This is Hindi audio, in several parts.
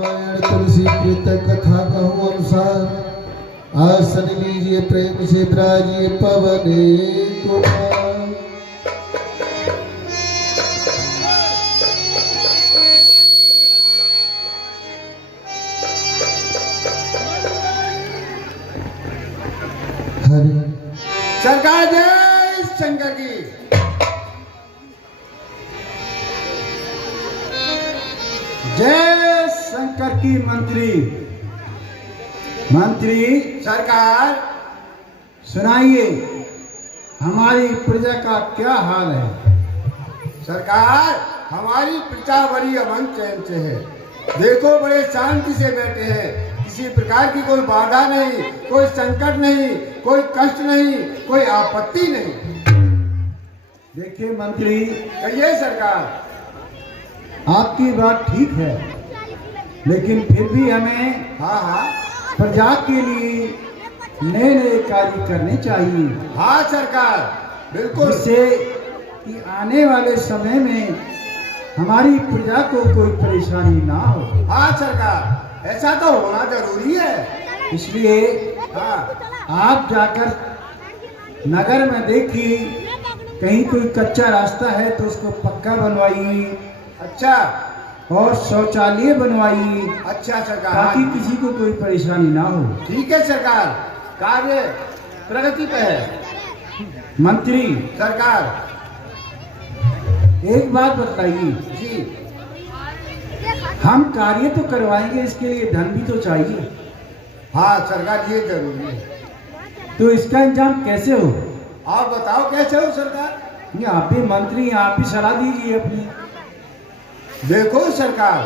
रामायण तुलसी प्रीत कथा कहूँ अनुसार आसन लीजिए प्रेम से ब्राजिए पवने कुमार। सरकार जय शंकर की। जय शंकर की। मंत्री सरकार सुनाइए, हमारी प्रजा का क्या हाल है? सरकार हमारी प्रजा बड़ी अमन चैन से है। देखो बड़े शांति से बैठे हैं, किसी प्रकार की कोई बाधा नहीं, कोई संकट नहीं, कोई कष्ट नहीं, कोई आपत्ति नहीं। देखिए मंत्री, कहिए सरकार। आपकी बात ठीक है, लेकिन फिर भी हमें हाँ प्रजा के लिए नए नए कार्य करने चाहिए। हाँ सरकार बिल्कुल। जिससे कि आने वाले समय में हमारी प्रजा को कोई परेशानी ना हो। हाँ सरकार ऐसा तो होना जरूरी है। इसलिए हाँ आप जाकर नगर में देखिए, कहीं कोई कच्चा रास्ता है तो उसको पक्का बनवाइए। अच्छा और शौचालय बनवाइए। अच्छा सरकार। ताकि किसी को कोई परेशानी ना हो। ठीक है सरकार, कार्य प्रगति पे है। मंत्री सरकार एक बात बताइए जी। हम कार्य तो करवाएंगे, इसके लिए धन भी तो चाहिए। हाँ सरकार ये जरूरी है। तो इसका इंतजाम कैसे हो? आप बताओ कैसे हो सरकार। ये आप ही मंत्री, आप ही सलाह दीजिए अपनी। देखो सरकार,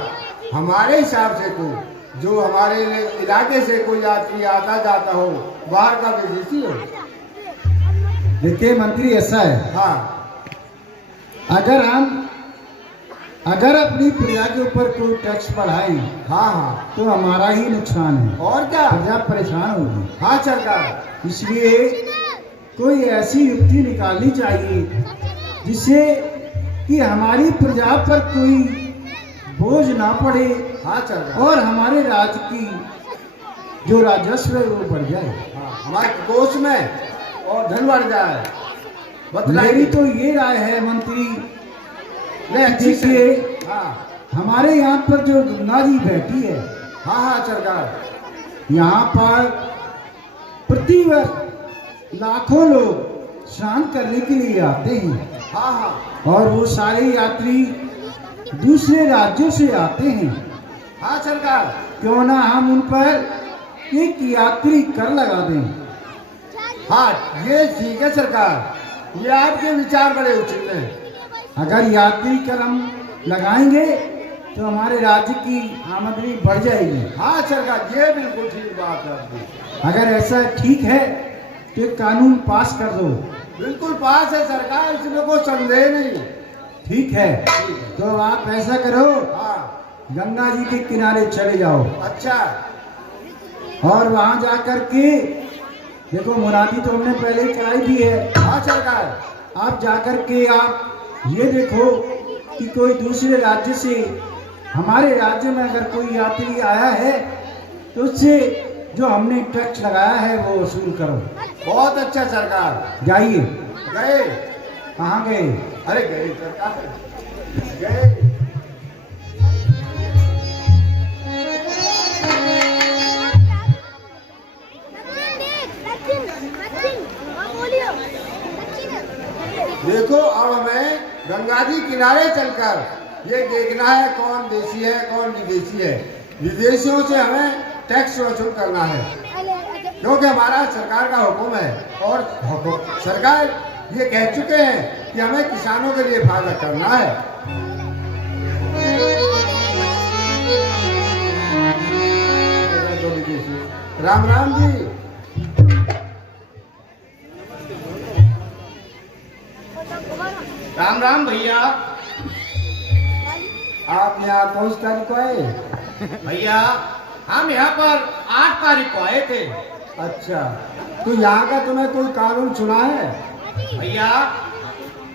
हमारे हिसाब से तो जो हमारे इलाके से कोई यात्री आता जाता हो, बाहर का विदेशी हो। देखिए मंत्री, ऐसा है, हाँ अगर अपनी प्रजा के ऊपर कोई टैक्स बढ़ाएं हाँ तो हमारा ही नुकसान है और क्या। प्रजा परेशान होगी। हाँ सरकार। इसलिए कोई ऐसी युक्ति निकालनी चाहिए जिससे कि हमारी प्रजा पर कोई बोझ ना पड़े। हाँ सरकार। और हमारे राज्य की जो राजस्व है वो बढ़ जाए। हाँ, हमारे कोष में और धन बढ़ जाए। मेरी तो ये राय है मंत्री, देखिए हाँ, हमारे यहाँ पर जो गंगा जी बहती है, हाँ सरकार, यहाँ पर प्रतिवर्ष लाखों लोग स्नान करने के लिए आते हैं। हाँ और वो सारे यात्री दूसरे राज्यों से आते हैं। हाँ सरकार। क्यों ना हम उन पर एक यात्री कर लगा दें। हाँ ये ठीक है सरकार, ये आपके विचार बड़े उचित हैं। अगर यात्री कर हम लगाएंगे तो हमारे राज्य की आमदनी बढ़ जाएगी। हाँ सरकार ये बिल्कुल ठीक बात है आपकी। अगर ऐसा ठीक है तो एक कानून पास कर दो। बिल्कुल पास है सरकार, इसमें कोई संदेह नहीं। ठीक है, तो आप ऐसा करो, हाँ गंगा जी के किनारे चले जाओ। अच्छा। और वहां जाकर के देखो, मुनादी तो हमने पहले ही कराई दी है। हाँ सरकार। आप जाकर के आप ये देखो कि कोई दूसरे राज्य से हमारे राज्य में अगर कोई यात्री आया है तो उससे जो हमने टैक्स लगाया है वो वसूल करो। बहुत अच्छा सरकार। जाइए। गए? कहाँ गए? अरे गए सरकार, गए। देखो अब हमें गंगा जी किनारे चलकर ये देखना है कौन देशी है कौन विदेशी है। विदेशियों से हमें टैक्स वसूल करना है, क्योंकि हमारा सरकार का हुक्म है। और सरकार ये कह चुके हैं कि हमें किसानों के लिए फायदा करना है। राम राम जी। राम राम भैया। आप यहाँ कौन सी तारीख को आए? भैया हम यहाँ पर 8 तारीख को आए थे। अच्छा, तो यहाँ का तुम्हें कोई कानून सुना है? भैया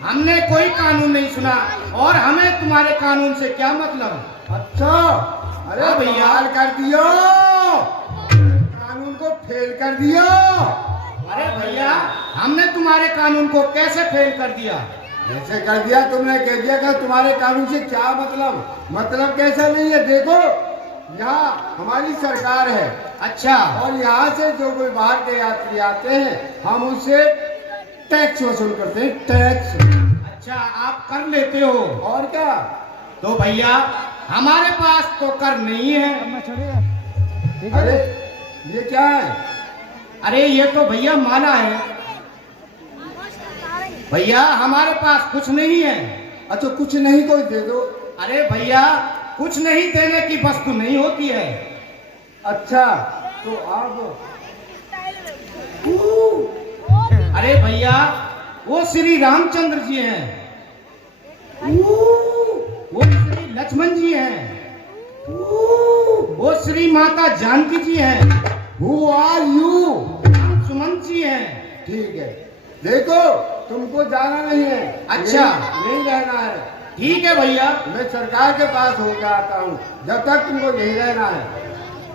हमने कोई कानून नहीं सुना, और हमें तुम्हारे कानून से क्या मतलब। अच्छा, अरे भैया कर दियो, कानून को फेल कर दियो। अरे भैया, हमने तुम्हारे कानून को कैसे फेल कर दिया? ऐसे कर दिया, तुमने कह दिया कि तुम्हारे कानून से क्या मतलब कैसा नहीं है। देखो यहाँ हमारी सरकार है, अच्छा, और यहाँ से जो कोई बाहर के यात्री आते हैं हम उससे टैक्स वसूल करते हैं, टैक्स। अच्छा, आप कर लेते हो? और क्या। तो भैया हमारे पास तो कर नहीं है। अरे ये क्या है? अरे ये तो भैया माला है। भैया हमारे पास कुछ नहीं है। अच्छा, कुछ नहीं, कोई दे दो। अरे भैया, कुछ नहीं देने की वस्तु नहीं होती है। अच्छा, तो आप अरे भैया, वो श्री रामचंद्र जी हैं, वो श्री लक्ष्मण जी हैं, वो श्री माता जानकी जी हैं, हु आर यू? सुमंत जी हैं। ठीक है, देखो तुमको जाना नहीं है। अच्छा। नहीं रहना है। ठीक है भैया, मैं सरकार के पास होकर आता हूँ, जब तक तुमको यही रहना है।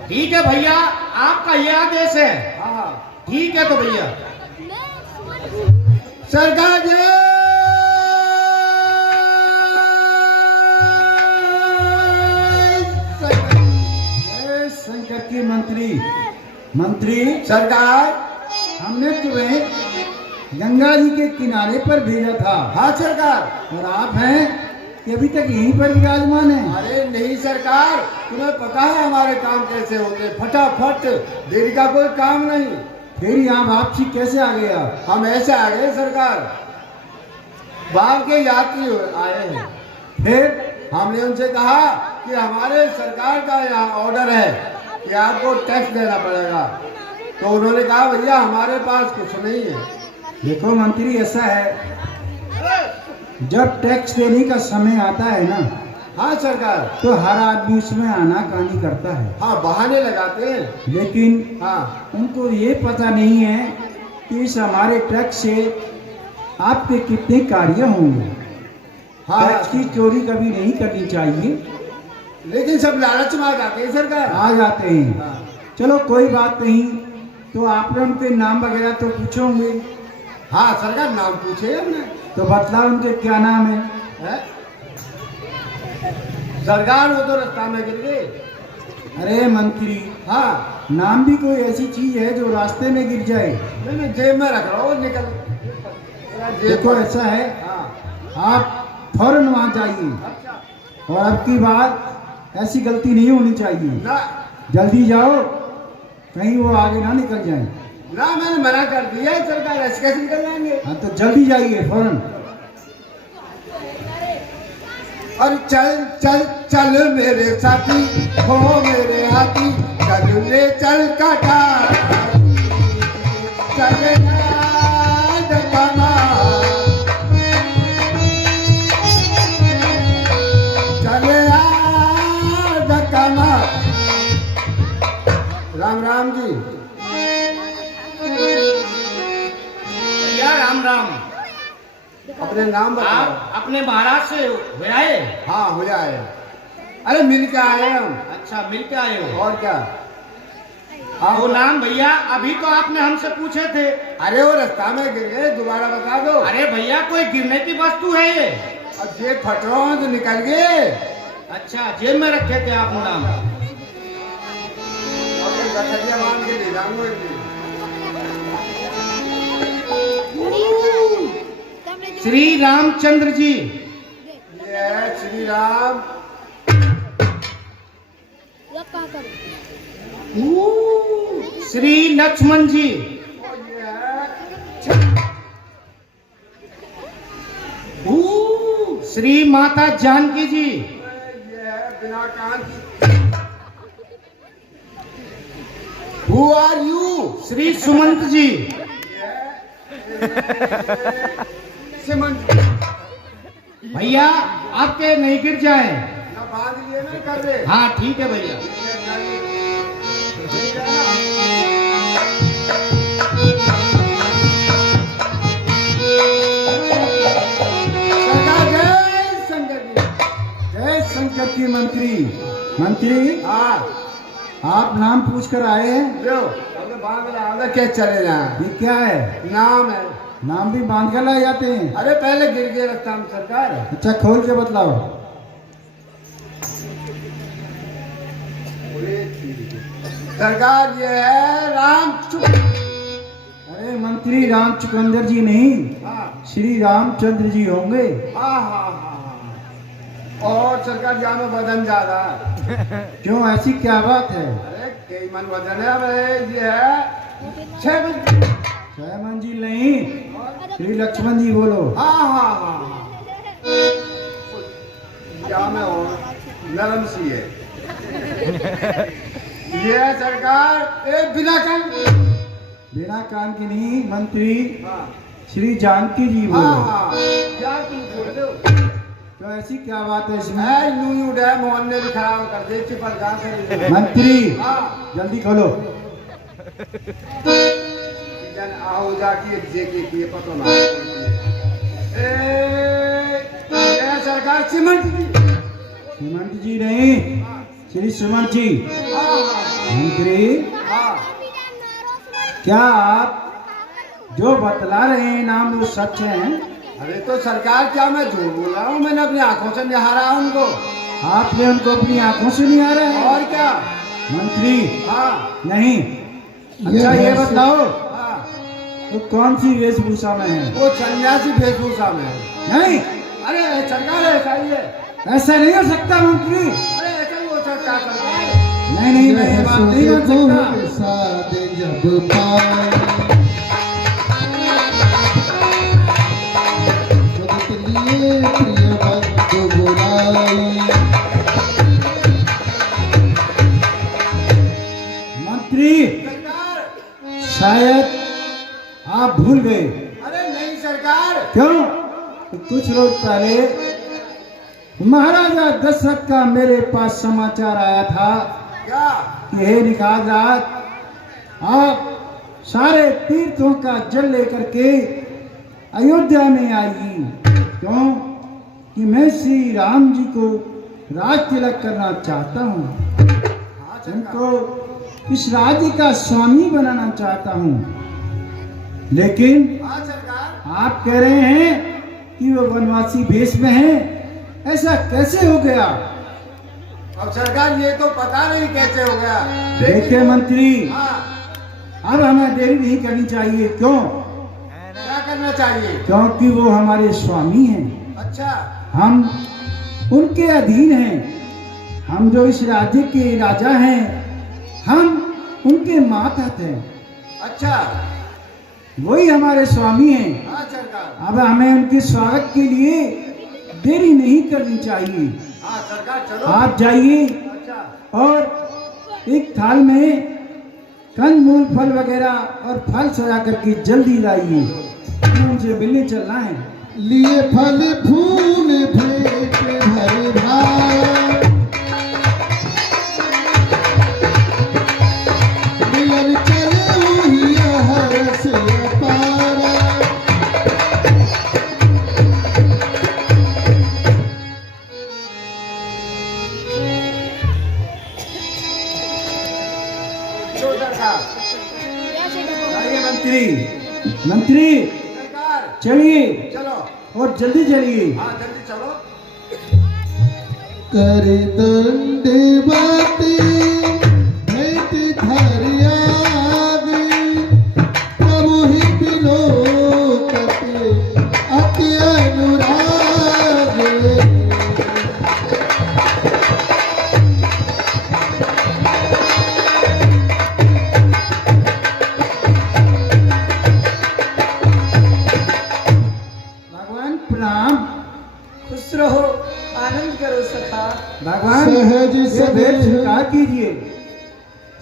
ठीक है भैया, आपका ये आदेश है। हाँ, ठीक है तो भैया। सरकार जय शंकर की मंत्री सरकार, हमने तुम्हें गंगा जी के किनारे पर भेजा था, हाँ सरकार। और आप हैं कि अभी तक यहीं पर विराजमान हैं। अरे नहीं सरकार, तुम्हें पता है हमारे काम कैसे होते, फटाफट, देरी का कोई काम नहीं। फिर यहाँ वापसी कैसे आ गया? हम ऐसे आ गए सरकार, बाहर के यात्री आए हैं, फिर हमने उनसे कहा कि हमारे सरकार का यहाँ ऑर्डर है कि आपको टैक्स देना पड़ेगा। तो उन्होंने कहा भैया हमारे पास कुछ नहीं है। देखो मंत्री, ऐसा है, जब टैक्स देने का समय आता है ना, हाँ सरकार। तो हर आदमी उसमें आनाकानी करता है। हाँ, बहाने लगाते हैं। लेकिन हाँ, उनको ये पता नहीं है कि इस हमारे टैक्स से आपके कितने कार्य होंगे। हाँ, टैक्स की चोरी कभी नहीं करनी चाहिए। लेकिन सब लालच में आ जाते हैं सरकार। आ जाते हैं। हाँ। चलो कोई बात नहीं, तो आपने उनके नाम वगैरह तो पूछे होंगे। हाँ सरकार, नाम पूछे हमने। तो बतलाओ उनके क्या नाम है? है? सरकार वो तो रास्ता में गिर गए। अरे मंत्री, हाँ, नाम भी कोई ऐसी चीज है जो रास्ते में गिर जाए? मैंने जेब में रख रहा हूँ, निकल जेब देखो में। ऐसा है, हाँ, आप फौरन वहां जाइए, अच्छा और अब की बार ऐसी गलती नहीं होनी चाहिए। ना, जल्दी जाओ, कहीं वो आगे ना निकल जाए। ना मैंने मना कर दिया है सरकार, ऐसे कैसे निकल जाएंगे। हाँ तो जल्दी जाइए फौरन। और चल चल चल मेरे साथी, हो मेरे हाथी, चल ले चल काटा, चल राम राम जी। भैया राम राम। अपने नाम बताओ। आप अपने महाराज से हुए आए? हाँ, हो जाए। अरे मिल के आए हम। अच्छा, मिल के आए हो। और क्या। वो नाम भैया अभी तो आपने हमसे पूछे थे। अरे वो रास्ता में गिर गए, दोबारा बता दो। अरे भैया, कोई गिरने की वस्तु है ये? अब जेब फट रहा हूँ तो निकल गए। अच्छा, जेब में रखे थे आप वो नाम? गठरिया बांध के ले जाऊंगा। श्री रामचंद्र जी। ये है श्री राम। श्री लक्ष्मण जी। ये है श्री माता जानकी जी। ये है बिना कान की। Who are you? Shri Sumant जी। सिमंत। भैया आपके नहीं गिर जाए। ना बांध लिए ना कर रहे। हाँ ठीक है भैया। सरकार जय शंकर की। जय शंकर की मंत्री। हाँ, आप नाम पूछ कर आए हैं? लो हमने बांग्ला क्या चले जाए, ये क्या है? नाम है। नाम भी बांध कर लाए जाते हैं? अरे पहले गिर गए रखता हम सरकार। अच्छा खोल के बतलाओ। सरकार ये है राम चुप। अरे मंत्री राम चुकंदर जी नहीं, हाँ श्री रामचंद्र जी होंगे। हाँ हाँ हाँ। और सरकार यहाँ में वजन ज्यादा है। क्यों, ऐसी क्या बात है? अरे कई मन वजन है। अरे ये है 6 मन। 6 मंजिल नहीं, श्री लक्ष्मण जी बोलो। हाँ हाँ हाँ हाँ। यहाँ में और नरम सी है। ये है सरकार एक बिना कान की नहीं, मंत्री हाँ श्री जानकी जी हाँ बोलो। हाँ। क्या तुम बोल रहे हो? तो ऐसी क्या बात है इसमें? है यूं डैम मोहल्ले भी खराब कर दे चिपर कहाँ से? मंत्री हाँ जल्दी खोलो। जन आओ जाके ये पता ना। ये सरकार सीमेंट की। सीमेंट जी नहीं, श्री सुमन जी। हाँ मंत्री हाँ। क्या आप जो बतला रहे हैं नाम वो सच हैं? अरे तो सरकार क्या मैं झूठ बोल रहा हूँ? मैंने अपनी आंखों से निहारा उनको। आपने उनको अपनी आंखों से नहीं आ रहे हैं? और क्या? मंत्री हाँ नहीं। अच्छा ये बतलाओ, हाँ। तो कौन सी वेशभूषा में है? वो सन्यासी वेशभूषा में है। नहीं, अरे सरकार ऐसा ही है। ऐसा नहीं हो सकता मंत्री। अरे ऐसा ही हो सकता है सरकार। नहीं नहीं, मैं ये बात नहीं मान सकता। साथ जब पाए जगत लिए प्रिय बंधु बुलाई। मंत्री सरकार शायद आप भूल गए। अरे नहीं सरकार। क्यों? तो कुछ रोज पहले महाराजा दशरथ का मेरे पास समाचार आया था क्या? कि हे निकाल राज, आप सारे तीर्थों का जल लेकर के अयोध्या में आएगी। क्यों? कि मैं श्री राम जी को राज तिलक करना चाहता हूँ, हाँ सरकार। उनको इस राज्य का स्वामी बनाना चाहता हूँ। लेकिन हाँ सरकार। आप कह रहे हैं कि वो वनवासी भेष में है, ऐसा कैसे हो गया? अब सरकार ये तो पता नहीं कैसे हो गया। देखिए मंत्री, हाँ अब हमें देरी नहीं करनी चाहिए। क्यों? क्या करना चाहिए? क्योंकि वो हमारे स्वामी हैं, अच्छा हम उनके अधीन हैं। हम जो इस राज्य के राजा हैं, हम उनके मातहत हैं। अच्छा। वही हमारे स्वामी हैं। हाँ सरकार। अब हमें उनके स्वागत के लिए देरी नहीं करनी चाहिए। हाँ सरकार चलो। आप जाइए अच्छा और एक थाल में कंद मूल फल वगैरह और फल सजा करके जल्दी लाइए, उनसे मिलने चलना है। लिए फल फूल भेंट भर भार मिलन चले हुई हरस अपार। चलो सरकार। आइए मंत्री, मंत्री सरकार चलिए चलो। और जल्दी चलिए। हाँ जल्दी चलो। कर दंडवत भेंट धर आगे प्रभु ही बिलोकत अति अनुराग। भगवान प्रणाम। खुश रहो, आनंद करो सखा। भगवान सहज ये भेंट सदेह स्वीकार कीजिए।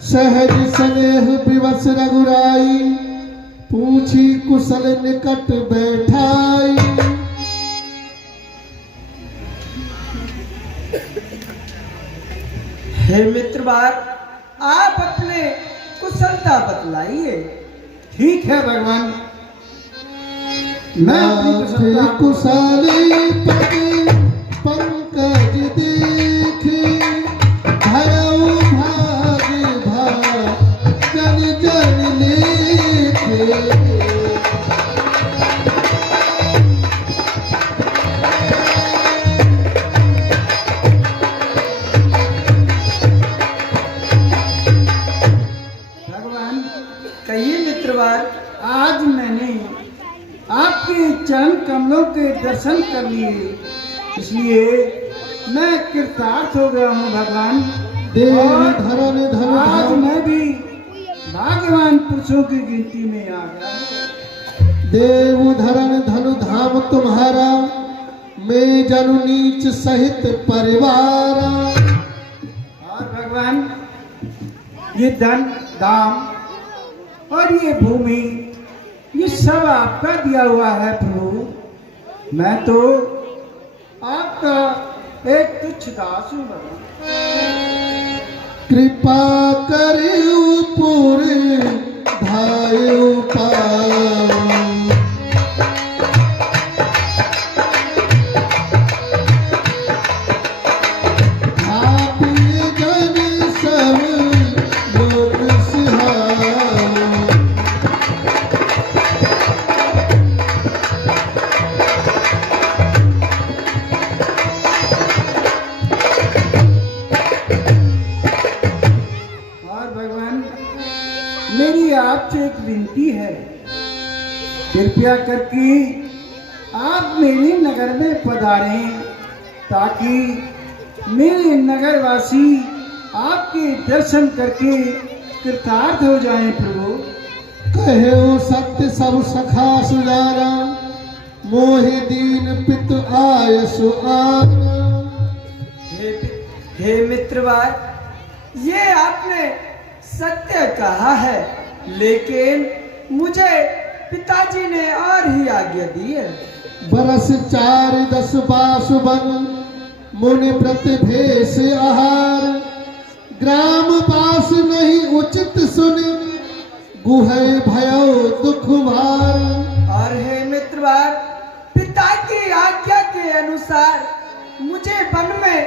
सहज स्नेह विवश रघुराई पूछी कुशल निकट बैठाई। हे मित्रवार, आप अपने कुशलता बतलाइए। ठीक है भगवान, मैं अपनी नाथ कुशलता कुशली पति पंकज देख धरऊ भाग मित्रवार। आज मैंने आपके चरण कमलों के दर्शन कर लिए, इसलिए मैं कृतार्थ हो गया हूँ भगवान। देव और धरन धन आज धाम, मैं भी भाग्यवान पुरुषों की गिनती में आ गया हूँ। देव धरन धनु धाम तुम्हारा, मैं जनु नीच सहित परिवार। और भगवान, ये धन धाम और ये भूमि, ये सब आपका दिया हुआ है प्रभु। मैं तो आपका एक तुच्छ दास हूँ भगवान। कृपा करियो पूरे धायो पार। मेरी आपसे एक विनती है, कृपया करके आप मेरे नगर में पधारें, ताकि मेरे नगरवासी आपके दर्शन करके कृतार्थ हो जाएं प्रभु। कहो सत्य सब सखा सुजारा, मोहि दीन पित आय सुआन। हे मित्रवार, ये आपने सत्य कहा है, लेकिन मुझे पिताजी ने और ही आज्ञा दी है। बरस 4-10 बासु बन, मुनि व्रत भेष आहार। ग्राम बास नहीं उचित सुनि, गुहै भयो दुख भार। और हे मित्रवार, पिता की आज्ञा के अनुसार मुझे वन में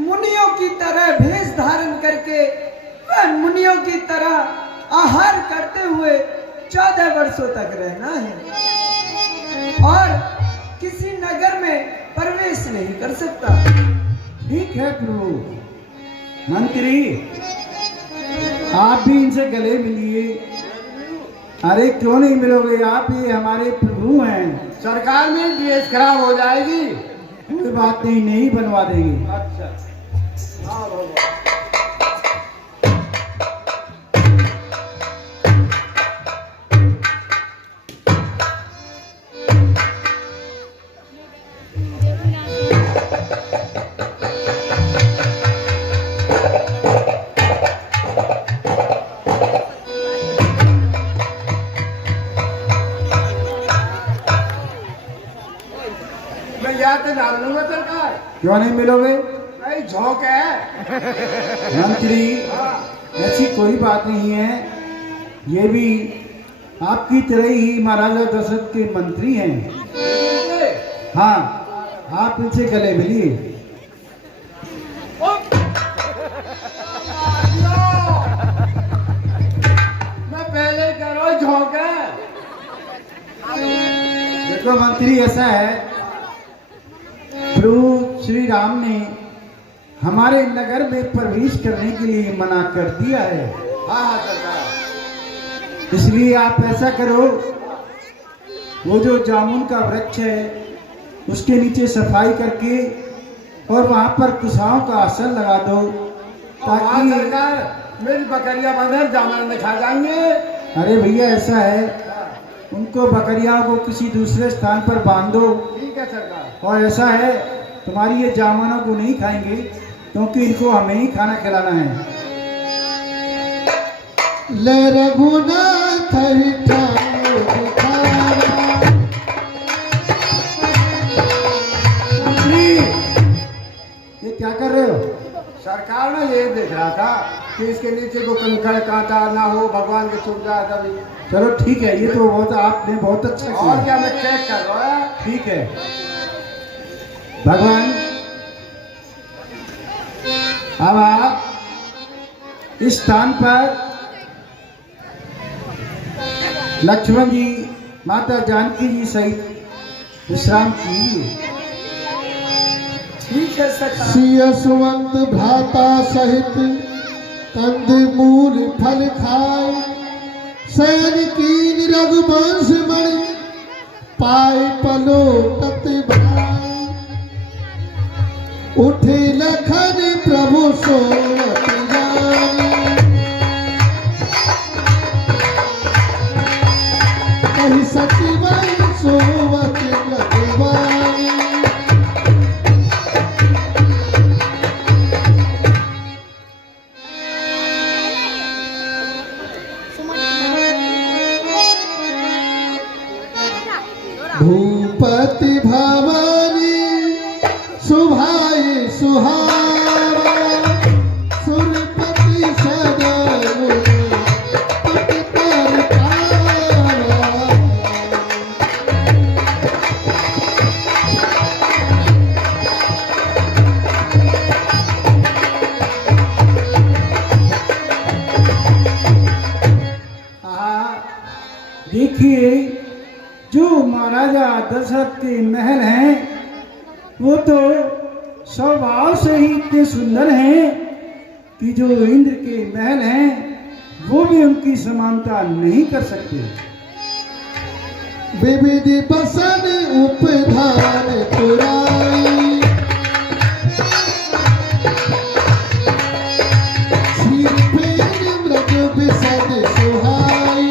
मुनियों की तरह भेष धारण करके वह मुनियों की तरह आहार करते हुए 14 वर्षों तक रहना है और किसी नगर में प्रवेश नहीं कर सकता। ठीक है प्रभु। मंत्री, आप भी इनसे गले मिलिए। अरे क्यों नहीं मिलोगे, आप ये हमारे प्रभु हैं। सरकार में ड्रेस खराब हो जाएगी। कोई बात नहीं, नहीं बनवा देंगे। अच्छा, हाँ भगवान। मैं याद तो डाल लूंगा सरकार। क्यों नहीं मिलोगे? भाई झोंक है। मंत्री, ऐसी कोई बात नहीं है। ये भी आपकी तरह ही महाराजा दशरथ के मंत्री हैं। हाँ, आप इनसे गले मिलिए। मैं पहले करो झोंक है। देखो मंत्री, ऐसा है, प्रभु श्री राम ने हमारे नगर में प्रवेश करने के लिए मना कर दिया है। हाँ सरकार। इसलिए आप ऐसा करो, वो जो जामुन का वृक्ष है उसके नीचे सफाई करके और वहां पर कुशाओं का आसन लगा दो, ताकि सरकार मेरी बकरियां बंधर जामुन में खा जाएंगे। अरे भैया, ऐसा है, उनको बकरियां को किसी दूसरे स्थान पर बांध दो। ठीक है सरकार। और ऐसा है, तुम्हारी ये जामुनों को नहीं खाएंगे, क्योंकि इनको हमें ही खाना खिलाना है। ले रघुनाथ ठाकुर दिखारा। मंत्री, ये क्या कर रहे हो? सरकार में ये देख रहा था कि इसके नीचे को कंकड़ कांटा ना हो, भगवान के छुप जाए तभी। चलो ठीक है, ये तो बहुत आपने बहुत अच्छा और किया। क्या, मैं चेक कर रहा है। ठीक है भगवान, अब आप इस स्थान पर लक्ष्मण जी, माता जानकी जी सहित विश्राम कीजिए। ठीक है सरकार। सिय सुवंत भ्राता सहित कंद मूल फल खाए। सैन कीन रघुवंश मणि पाए पलोकत भाई उठे लखन प्रभु सोवत जाई कही सचिवाई सोवत लगवाई भूपति भवानी सुभाई सुहावा सुरपति सदा पति पर पावा देखिए जो महाराजा दशरथ के महल हैं वो तो स्वभाव से ही इतने सुंदर हैं कि जो इंद्र के महल हैं वो भी उनकी समानता नहीं कर सकते। विविध बसन उपधान पुराई सिर फेर मृग बिसद सुहाई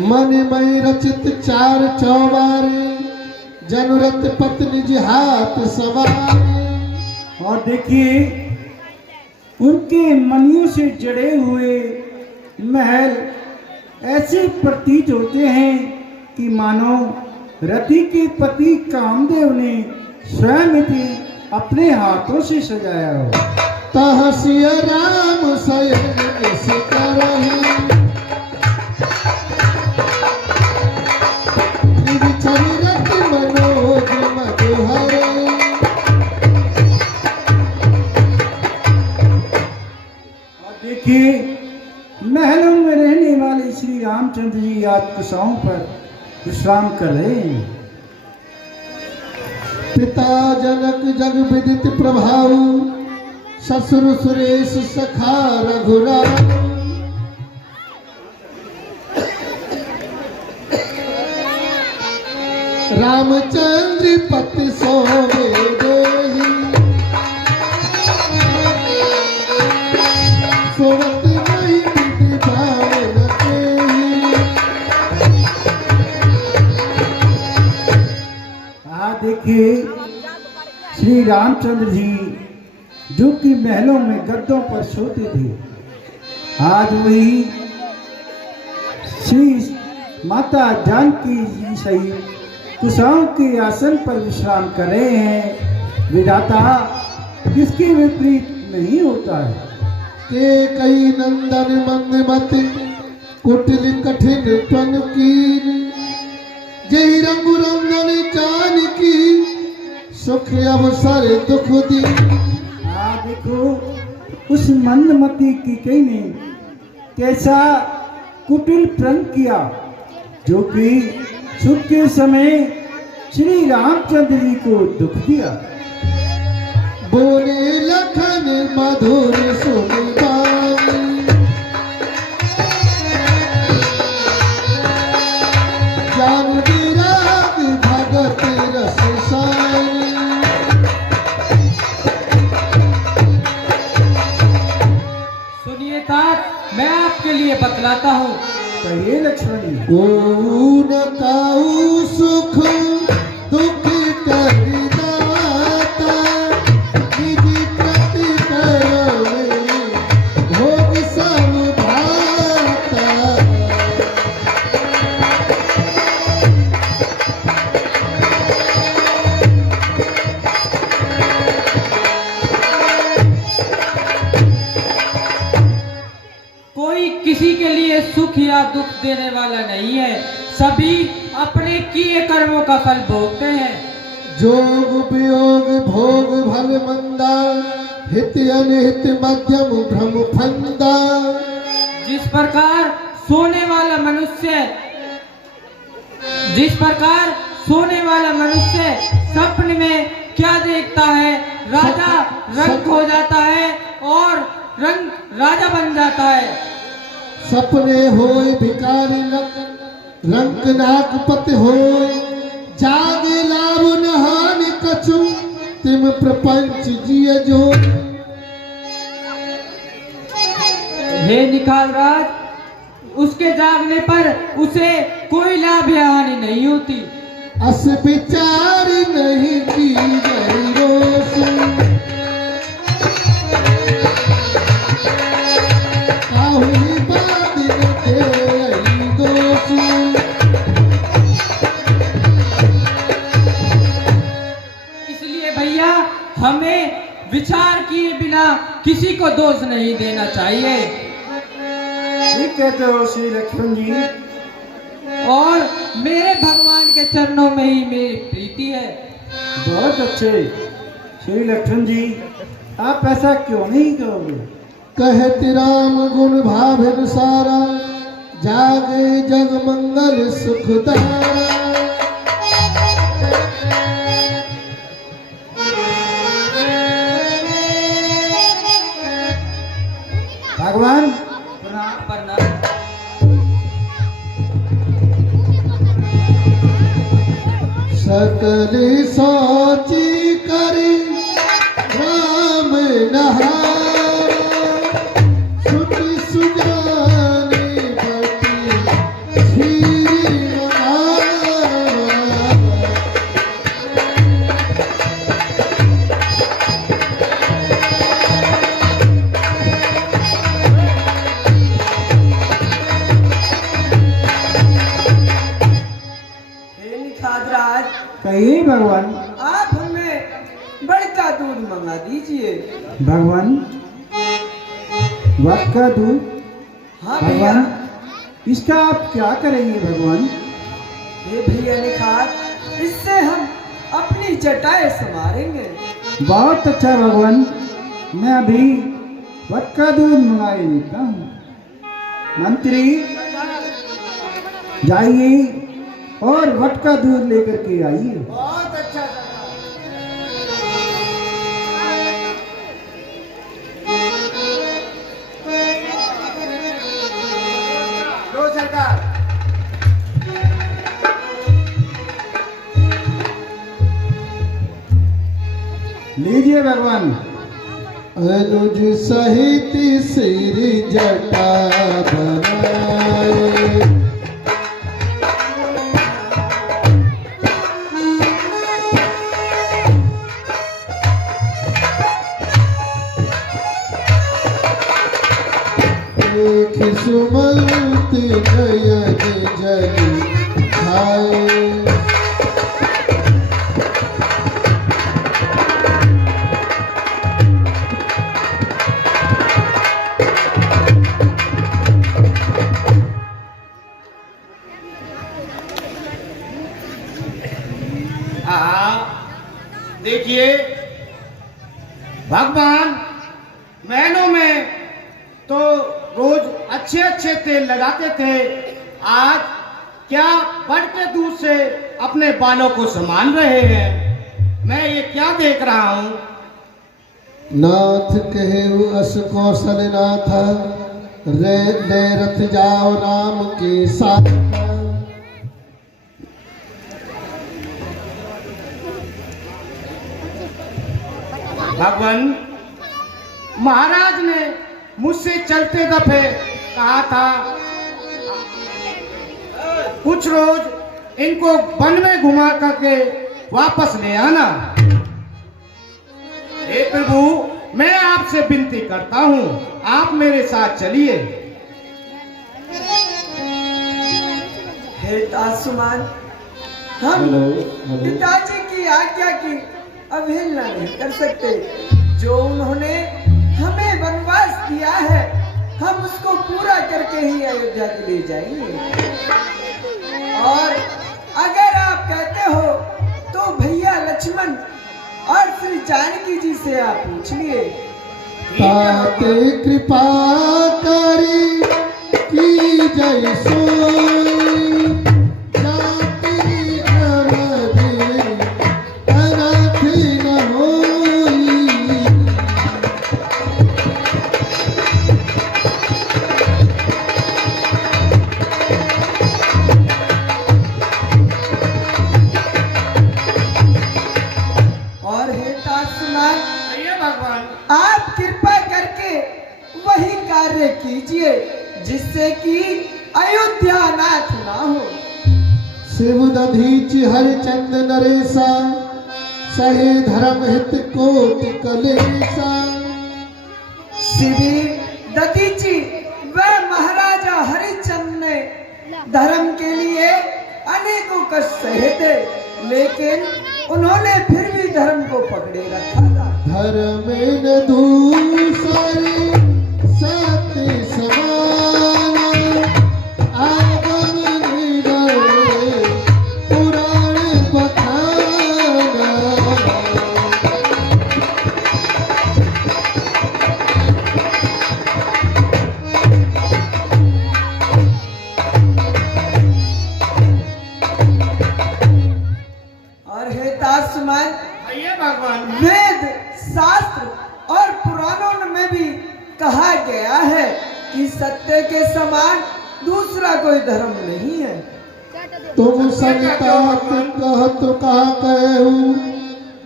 मन मई रचित चार चौबारे जनुरत पत्नी जिहात सवारे। और देखिए उनके मनियों से जड़े हुए महल ऐसे प्रतीत होते हैं कि मानो रति के पति कामदेव ने स्वयं इसे अपने हाथों से सजाया हो। तहसिया राम सयन इस करहि चरित मनोज मधुहरे। और देखिए महलों में रहने वाले श्री रामचंद्र जी आज कुशाओं पर विश्राम कर रहे हैं। पिता जनक जग विदित प्रभाव ससुर सुरेश सखा रघुराम। रामचंद्र पति सोवे देहि सोवत नहीं विधि भावन केहि। देखिए श्री रामचंद्र जी जो कि महलों में गद्दों पर सोते थे आज वही श्री माता जानकी जी सहित कुशाओं के आसन पर विश्राम कर रहे हैं। विधाता किसके विपरीत नहीं होता है। के कई नंदन मंदमति कुटिल कठिन पन कीन जही रंगु रंजन जानकी सुख अवसर दुख दी। देखो उस मंदमती की कई ने कैसा कुटिल प्रण किया जो कि सुख के समय श्री रामचंद्र जी को दुख दिया। बोले लखन मधुर सुनिबाई ज्ञान विराग भगत रस साई। सुनिए तात मैं आपके लिए बतलाता हूँ। कहिए लक्ष्मण जी। कौन काऊ सुख दुख करि दाता निज प्रति करवे भोग सब भाता। कोई किसी के लिए सुख या दुख देने वाला नहीं है, सभी अपने किए कर्मों का फल भोगते हैं। जोग वियोग भोग भल मंदा हित अनिहित मध्यम भ्रम फंदा। जिस प्रकार सोने वाला मनुष्य स्वप्न में क्या देखता है, राजा रंग हो जाता है और रंग राजा बन जाता है। सपने होय भिकारी रंग नाक पत होय, जागे लाभ नहानि कछु तिम प्रपंच जिय जो। हे निखाल राज, उसके जागने पर उसे कोई लाभ या हानि नहीं होती। अस विचार नहीं की गई रोसु, काहुली बादिन के आई दोसु। इसलिए भैया हमें विचार किए बिना किसी को दोष नहीं देना चाहिए। ठीक कहते हो श्री लक्ष्मण जी। और मेरे भगवान के चरणों में ही मेरी प्रीति है। बहुत अच्छे श्री लक्ष्मण जी, आप ऐसा क्यों नहीं करोगे? कहते राम गुण भावन सारा, जागे जग मंगल सुखदारा। भगवान प्रणाम। सकल सोची करी राम नहारा, सुखी सुजाने बती श्री नहारा। हे निखादराज, कहिए भगवान। आप हमें बड़का दूध मंगा दीजिए। भगवान वक्त का दूध? हाँ भैया। भगवान इसका आप क्या करेंगे भगवान? हे भैया निखार, इससे हम अपनी जटाएं संवारेंगे। बहुत अच्छा भगवान, मैं अभी वक्त का दूध मंगाए देता हूँ। मंत्री जाइए और वट का दूध लेकर के आइए। बहुत अच्छा लो सरकार। लीजिए भगवान। अनुज सहित सिर जटा बनाए, एक सुमंत नयन जल खाए। देखिए भगवान महलों में तो रोज अच्छे अच्छे तेल लगाते थे, आज क्या बढ़ते दूध से अपने बालों को संभाल रहे हैं। मैं ये क्या देख रहा हूँ। नाथ कहे अस कौशल नाथ, रे ले रथ जाओ राम के साथ। भगवान महाराज ने मुझसे चलते दफे कहा था कुछ रोज इनको वन में घुमा करके वापस ले आना। हे प्रभु, मैं आपसे विनती करता हूँ, आप मेरे साथ चलिए। हे दासुमान, हम पिताजी की आज्ञा की अवहेलना नहीं कर सकते। जो उन्होंने हमें वनवास दिया है, हम उसको पूरा करके ही अयोध्या के लिए जाएंगे। और अगर आप कहते हो तो भैया लक्ष्मण और श्री जानकी जी से आप पूछ लिए। ताते कृपा करी की जय सोई, जाति अवधि अनाथ कार्य कीजिए जिससे कि अयोध्या अनाथ ना हो। शिव दधीच हरिचंद नरेशा सहे धर्म हित कोट कलेशा। श्री दधीची व महाराजा हरिचंद ने धर्म के लिए अनेकों कष्ट सहे थे, लेकिन उन्होंने फिर भी धर्म को पकड़े रखा था। धर्म न दूसरे सत्य समान आगम निडरे पुराण बखाना। और हे तासुमन, आइए भगवान। वेद शास्त्र और पुराणों में भी कहा गया है कि सत्य के समान दूसरा कोई धर्म नहीं है। तुम संतात कहत कहा कहूँ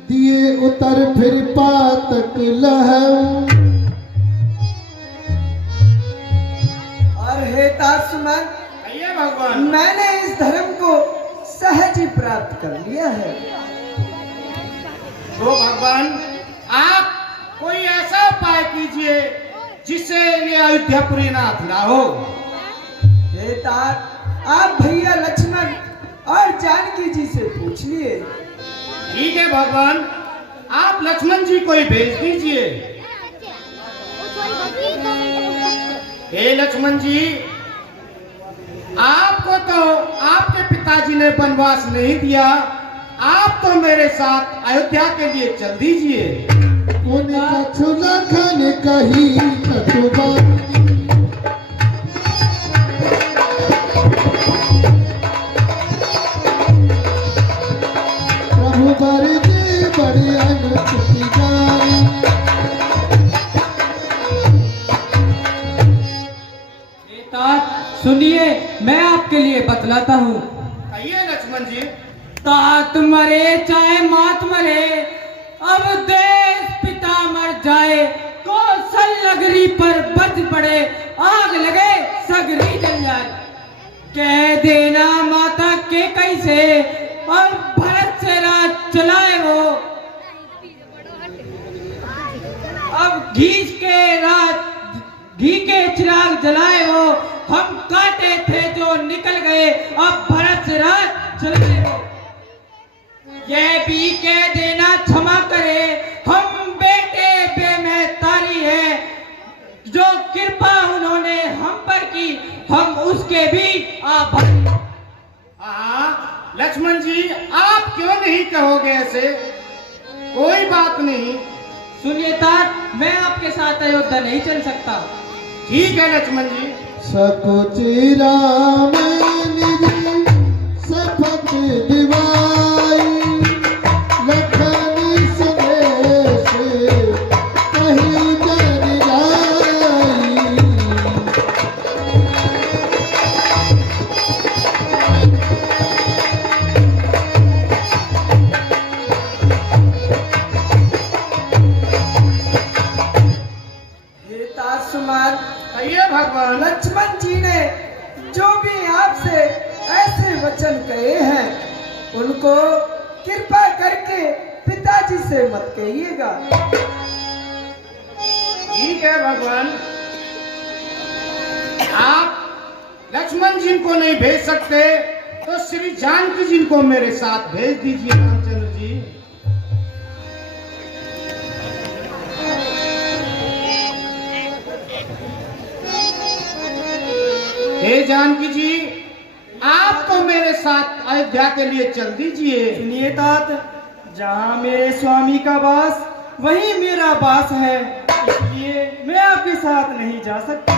दिए उतर फिर पातक लहू। और हे तासुमन, आइए भगवान। मैंने इस धर्म को सहज ही प्राप्त कर लिया है। तो भगवान आप कोई ऐसा उपाय कीजिए जिससे ये अयोध्यापुरी नाथ ना हो। हे तात, आप भैया लक्ष्मण और जानकी जी से पूछ लिए। ठीक है भगवान, आप लक्ष्मण जी को ही भेज दीजिए। हे लक्ष्मण जी, आपको तो आपके पिताजी ने वनवास नहीं दिया, आप तो मेरे साथ अयोध्या के लिए चल दीजिए। उनका छुला खाने कही कटुबा। प्रभु बर दे बड़े अनुचित जाए। तात सुनिए, मैं आपके लिए बतलाता हूँ। आइए लक्ष्मण जी। तात मरे चाहे मात मरे, अब देश पिता मर जाए, कौशल नगरी पर बज पड़े, आग लगे सगरी जल जाए। कह देना माता के कैसे और भरत से राज चलाए वो। अब घी के चिराग जलाए वो, हम काटे थे जो निकल गए, अब भरत से राज चलाए वो। यह भी कह देना क्षमा करे, हम बेटे बेमेहतारी है, जो कृपा उन्होंने हम पर की, हम उसके भी आभारी। हाँ लक्ष्मण जी, आप क्यों नहीं कहोगे ऐसे? कोई बात नहीं। सुनिए तात, मैं आपके साथ अयोध्या नहीं चल सकता। ठीक है लक्ष्मण जी। सकुचि राम निधि सपथ दिवाई। लखन संदेश कहीं जन जाई। हे तासुमन, आइए भगवान। लक्ष्मण जी ने जो भी आपसे ऐसे वचन कहे हैं, उनको कृपा करके पिताजी से मत कहिएगा। ठीक है भगवान, आप लक्ष्मण जी को नहीं भेज सकते तो श्री जानकी जी को मेरे साथ भेज दीजिए। रामचंद्र जी। हे जानकी जी, आप तो मेरे साथ अयोध्या के लिए चल दीजिए। सुनिए तात, जहाँ मेरे स्वामी का वास वहीं मेरा वास है, इसलिए मैं आपके साथ नहीं जा सकती।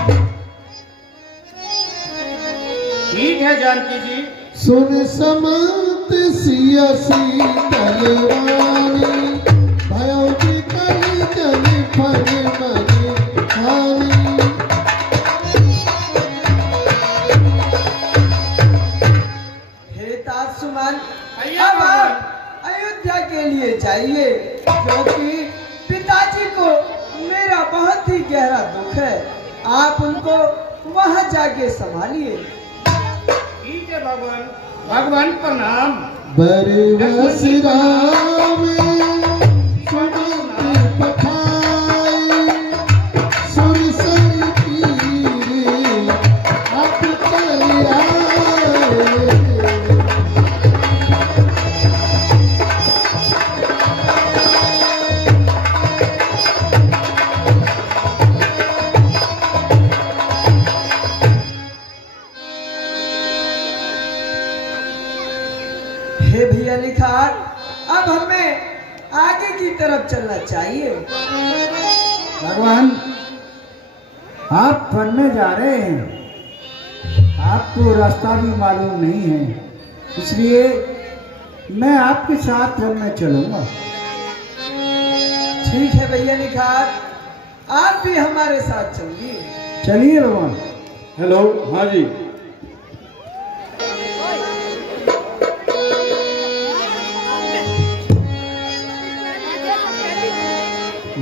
ठीक है जानकी जी। सुन समंत सिया शीतल वाणी। भयो विकल जन फल मन हानि। हे तासुमन, आइए अब भगवान। आप अयोध्या के लिए जाइए, क्योंकि पिताजी को मेरा बहुत ही गहरा दुख है। आप उनको वहां जाके संभालिए। ठीक है भगवान, भगवान प्रणाम। बरवस राम सुमति पठाई, सुरसर तीरे आप चले आए। हे भैया निखार, अब हमें आगे की तरफ चलना चाहिए। भगवान, आप वन में जा रहे हैं, आपको रास्ता भी मालूम नहीं है, इसलिए मैं आपके साथ वन में चलूंगा। ठीक है भैया निखार, आप भी हमारे साथ चलिए। चलिए भगवान। हेलो, हाँ जी।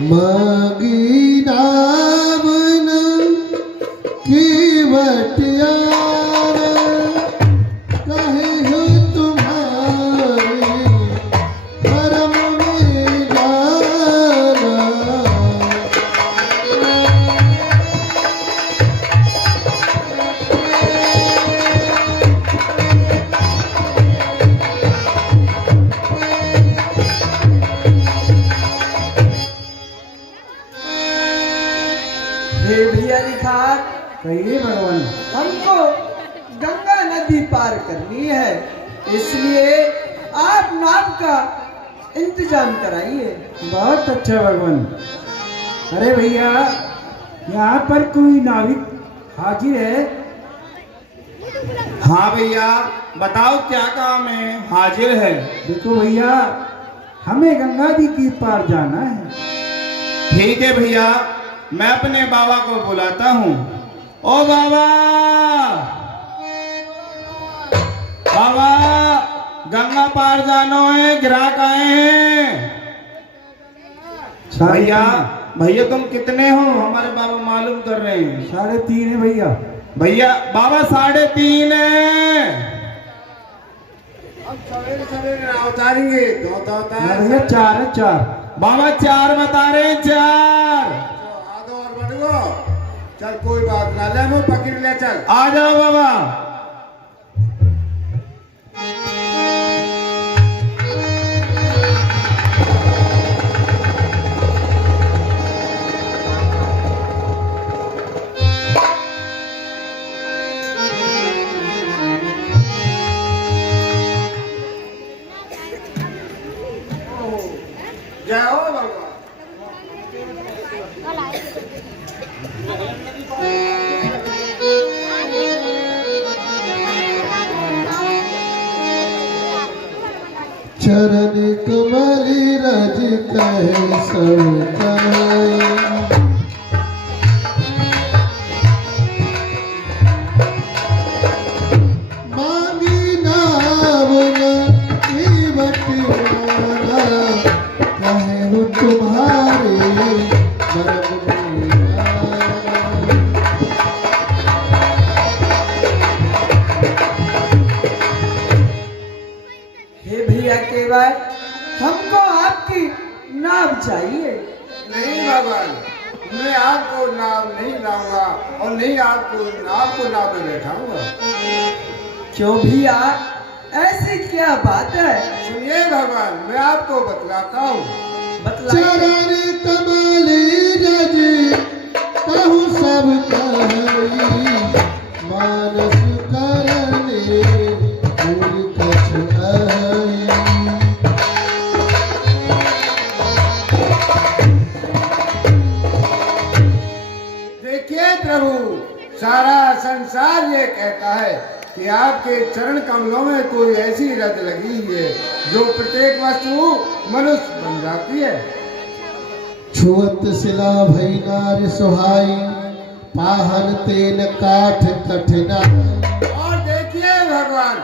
मांगी नावन कीवटिया, कहे हो तुम्हारे धर्म में जाना। हे भैया निखार, कहिए भगवान। हमको गंगा नदी पार करनी है, इसलिए आप नाव का इंतजाम कराइए। बहुत अच्छा भगवान। अरे भैया, यहाँ पर कोई नाविक हाजिर है? हाँ भैया, बताओ क्या काम है? हाजिर है। देखो भैया, हमें गंगा जी की पार जाना है। ठीक है भैया, मैं अपने बाबा को बुलाता हूँ। ओ बाबा, बाबा, गंगा पार जानो है, ग्राहक आए हैं। भैया, भैया तुम कितने हो? हमारे बाबा मालूम कर रहे हैं। 3.5 है भैया। भैया, बाबा 3.5 है। अब सवेरे सवेरे ना उतारेंगे, दो होता है। भैया 4 है, 4। बाबा 4 बता रहे हैं, 4। आधो और बढ़ गो। चल कोई बात ना, ले मैं पकड़ ले, चल। आ जाओ बाबा। जय हो भगवान। चरण कमली रज कहे सब कहे, मांगी नावन कीवटिया, कहे हो तुम्हारे धर्म में जाना। हे भैया केवल हमको आपकी नाव चाहिए। नहीं भगवान, मैं आपको नाव नहीं लाऊंगा और नहीं आपको नाव में बैठाऊंगा। क्यों भैया, ऐसी क्या बात है? सुनिए भगवान, मैं आपको बतलाता हूँ। बतलाइए। चरण कमली रज कहूँ सब कही, मानस करने मूल कछ आई। देखिए प्रभु, सारा संसार ये कहता है कि आपके चरण कमलों में कोई ऐसी रज लगी हुई है जो प्रत्येक वस्तु मनुष्य बन जाती है। छुअत शिला भई नार सुहाई, पाहन तेन काठ कठिना। और देखिए भगवान,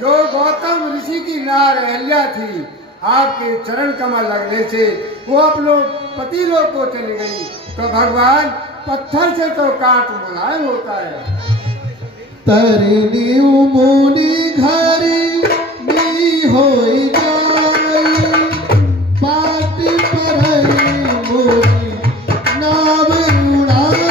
जो गौतम ऋषि की नार अहल्या थी, आपके चरण कमल लगने से वो आप लोग पति लोग को चली गई। तो भगवान, पत्थर से तो काट मुलायम होता है। तरिनी उमोनी घरी नी होई जाई बाट पर मोरी नाव उड़ाई।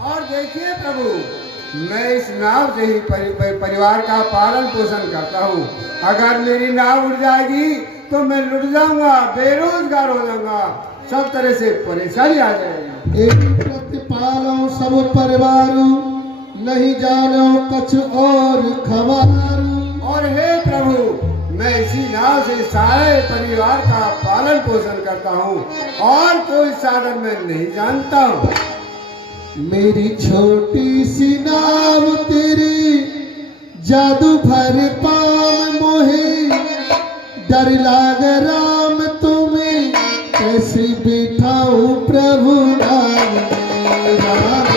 और देखिए प्रभु, मैं इस नाव से ही परिवार का पालन पोषण करता हूँ। अगर मेरी नाव उड़ जाएगी तो मैं लुट जाऊंगा, बेरोजगार हो जाऊंगा, सब तरह से परेशानी आ जाएगी। एक प्रतिपालो सब परिवारू नहीं जानो कछ और खबारू। और हे प्रभु, मैं इसी नाव से सारे परिवार का पालन पोषण करता हूँ और कोई साधन मैं नहीं जानता हूँ। मेरी छोटी सी नाव तेरी जादू भर पाम मोहे डर लाग राम तुम्हें कैसे बिठाऊं प्रभु नाम राम।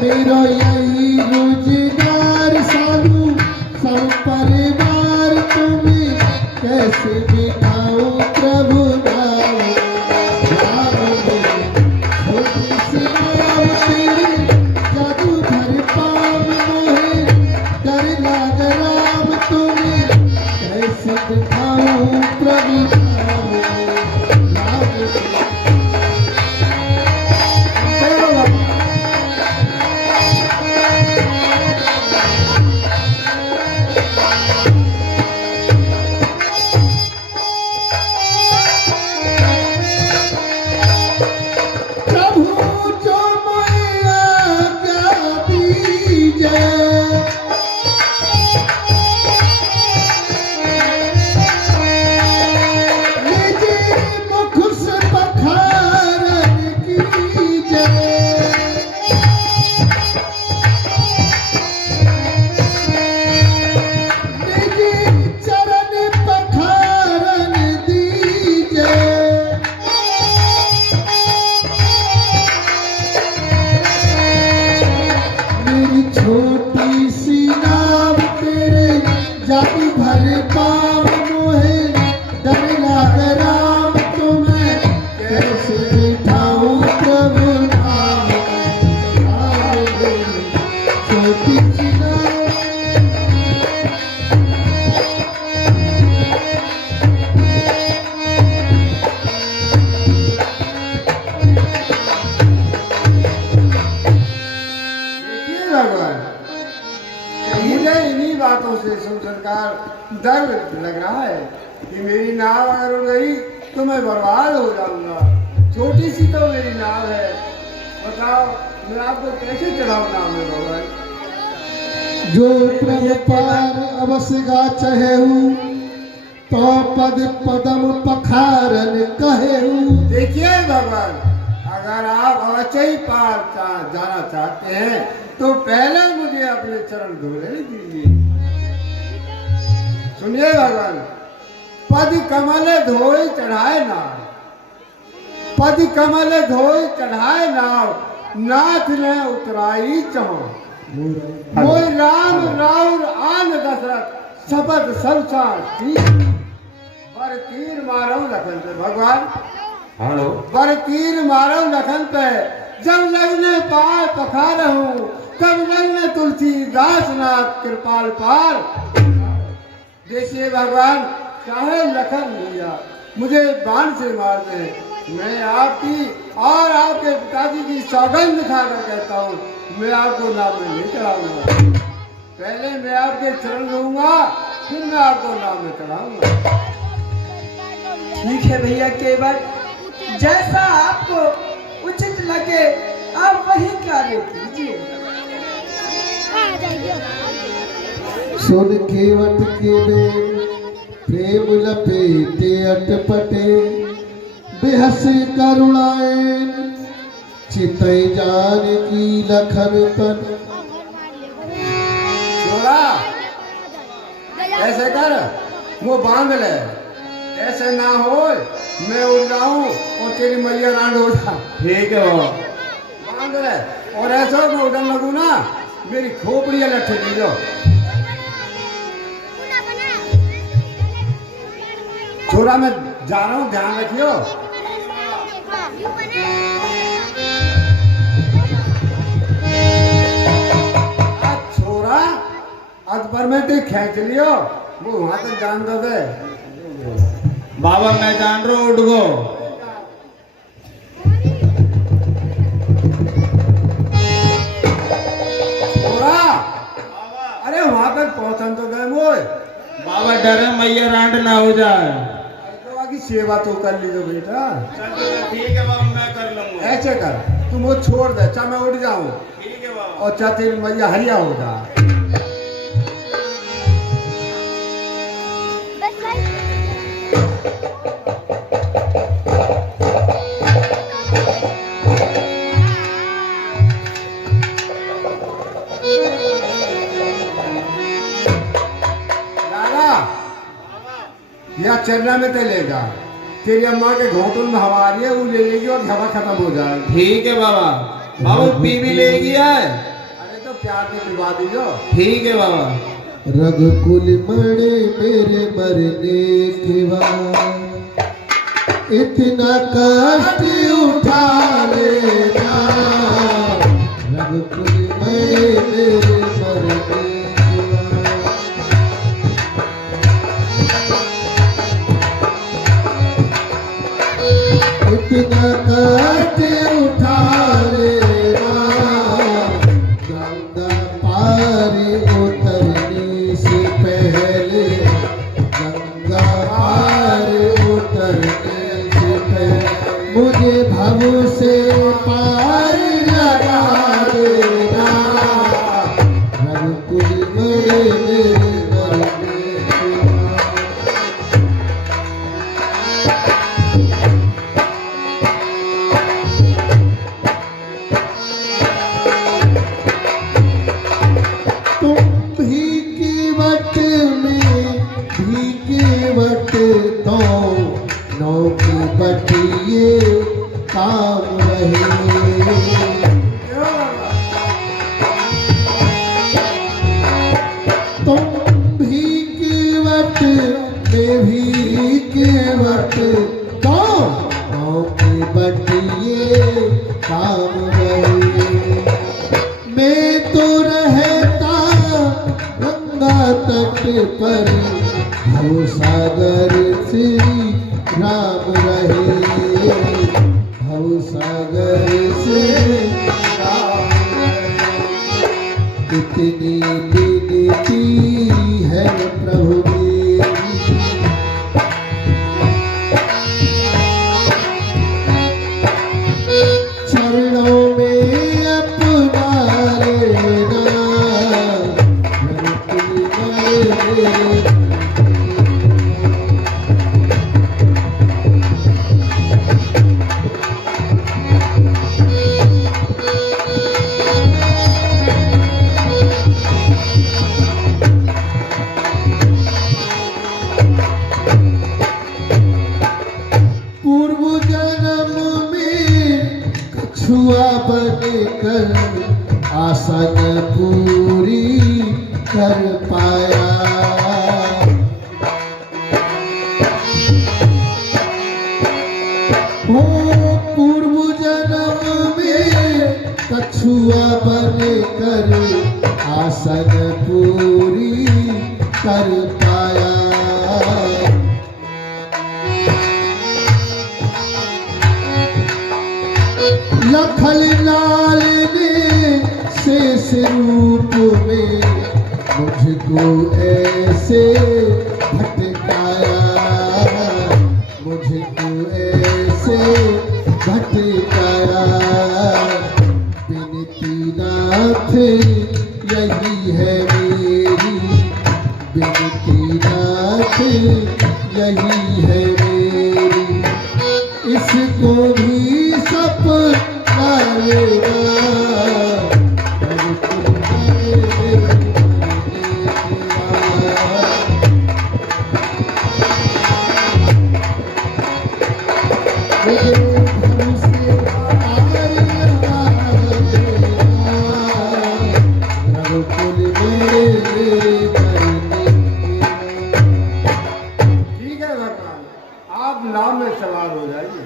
मेरा यही रोजगार साधु सब परिवार तुम्हें कैसे बिठाऊं प्रभु नाम छोटी सी नाव तेरी जादू भर पाम मोहे डर लाग राम तुम्हें कैसे बिठाऊं प्रभु नाम छोटी सी नाव तेरे जादू भर पाम मोहे डर लाग राम तुम्हें कैसे बिठाऊं प्रभु नाम छोटी सी नाव। मुझे इन्हीं बातों से सरकार डर लग रहा है कि मेरी नाव अगर उड़ गई तो मैं बर्बाद हो जाऊंगा। छोटी सी तो मेरी नाव है, बताओ मैं आपको कैसे चढ़ाऊं नाव में भगवान। जो प्रभु पार अवश्य गा चहेहू तो पद पदम पखारन कहेहू। देखिए भगवान, अगर आप अवश्य ही पार जाना चाहते हैं तो पहले मुझे अपने चरण धोने दीजिए। सुनिए भगवान, पद कमल धोई चढ़ाए नाव, पद कमल धोई चढ़ाए नाव, नाथ ने उतराई चहो मोय राम राउर आन दशरथ शपथ सबसा बर तीर मारो लखन पे। भगवान हेलो, बर तीर मारो लखन पे, जब लगने पार पखार हूँ तब लगने तुलसीदास नाथ कृपाल पार। देखिए भगवान, चाहे लखन भैया मुझे बाण से मार दे। मैं आपकी और आपके पिताजी की सौगंध खाकर कहता हूँ, मैं आपको नाम में नहीं चढ़ाऊंगा। पहले मैं आपके चरण लूंगा, फिर मैं आपको नाम में चढ़ाऊंगा। ठीक है भैया केवल, जैसा आपको उचित लगे आप वही कार्य कीजिए। सुन केवट के बेन प्रेम लपेटे अटपटे, बेहस करुणाएन चितई जान की लखन तन। छोरा ऐसे कर, वो बांध ले, ऐसे ना हो मैं उड़ जाऊं और तेरी मैया रांड हो जा। ठीक है बाबा। बांध ले, और ऐसा मैं उड़न लगू ना, मेरी खोपड़ी लठ दीजो। छोरा मैं जा रहा हूँ, ध्यान रखियो। छोरा आज पर में ते खींच लियो, वो वहां तक जान दो दे। बाबा मैं जान रहा हूँ, उठ गो। छोरा अरे वहां तक पहुंचन तो गए मोए। बाबा डरे मैया रांड ना हो जाए। तो की सेवा तो कर लीजिए बेटा। ठीक है बाबा, मैं कर लूंगा। ऐसे कर, तुम वो छोड़ दे, चाहे मैं उड़ जाऊं ठीक है बाबा। और चाहे तेरी मैया हरिया हो जा। या चरना में तो ले जा, तेरी अम्मा के घोटुन में हवा आ रही है, वो ले लेगी और हवा खत्म हो जाएगी। ठीक है बाबा। बाबा पी भी लेगी है। अरे तो प्यार से पिलवा दीजो। ठीक है बाबा। रघुकुल मणि मेरे मरने के बाद इतना कष्ट उठा लेना। रघुकुल मणि मेरे मरने के बाद इतना कष्ट उठा लेना। गंगा पार उतरने से पहले, गंगा पार उतरने से पहले मुझे भव से पार लगा देना। रघुकुल मणि मेरे मरने के बाद। तुम भी केवट में भी केवट तो नौकी बटिए काम रहे। तुम भी केवट में भी केवट तो नौकी बटिए काम रहे। मैं तो रहता गंगा तट पर, भवसागर श्री राम रहे। भवसागर श्री राम रहे। इतनी विनती है प्रभु मेरी, चरणों में अपना लेना। पूर्व जन्म में कछुआ बनकर आसन पूरी कर पाया। हो पूर्व जन्म में कछुआ बनकर आसन पूरी कर पाया। खलनाल ने शेष रूप में मुझको ऐसे भटकाया, मुझको ऐसे भटकाया। बिनती नाथ यही है मेरी, बिनती नाथ यही है मेरी, इसको भी सपना लेना। ठीक है भगवान, आप नाव में सवार हो जाइए।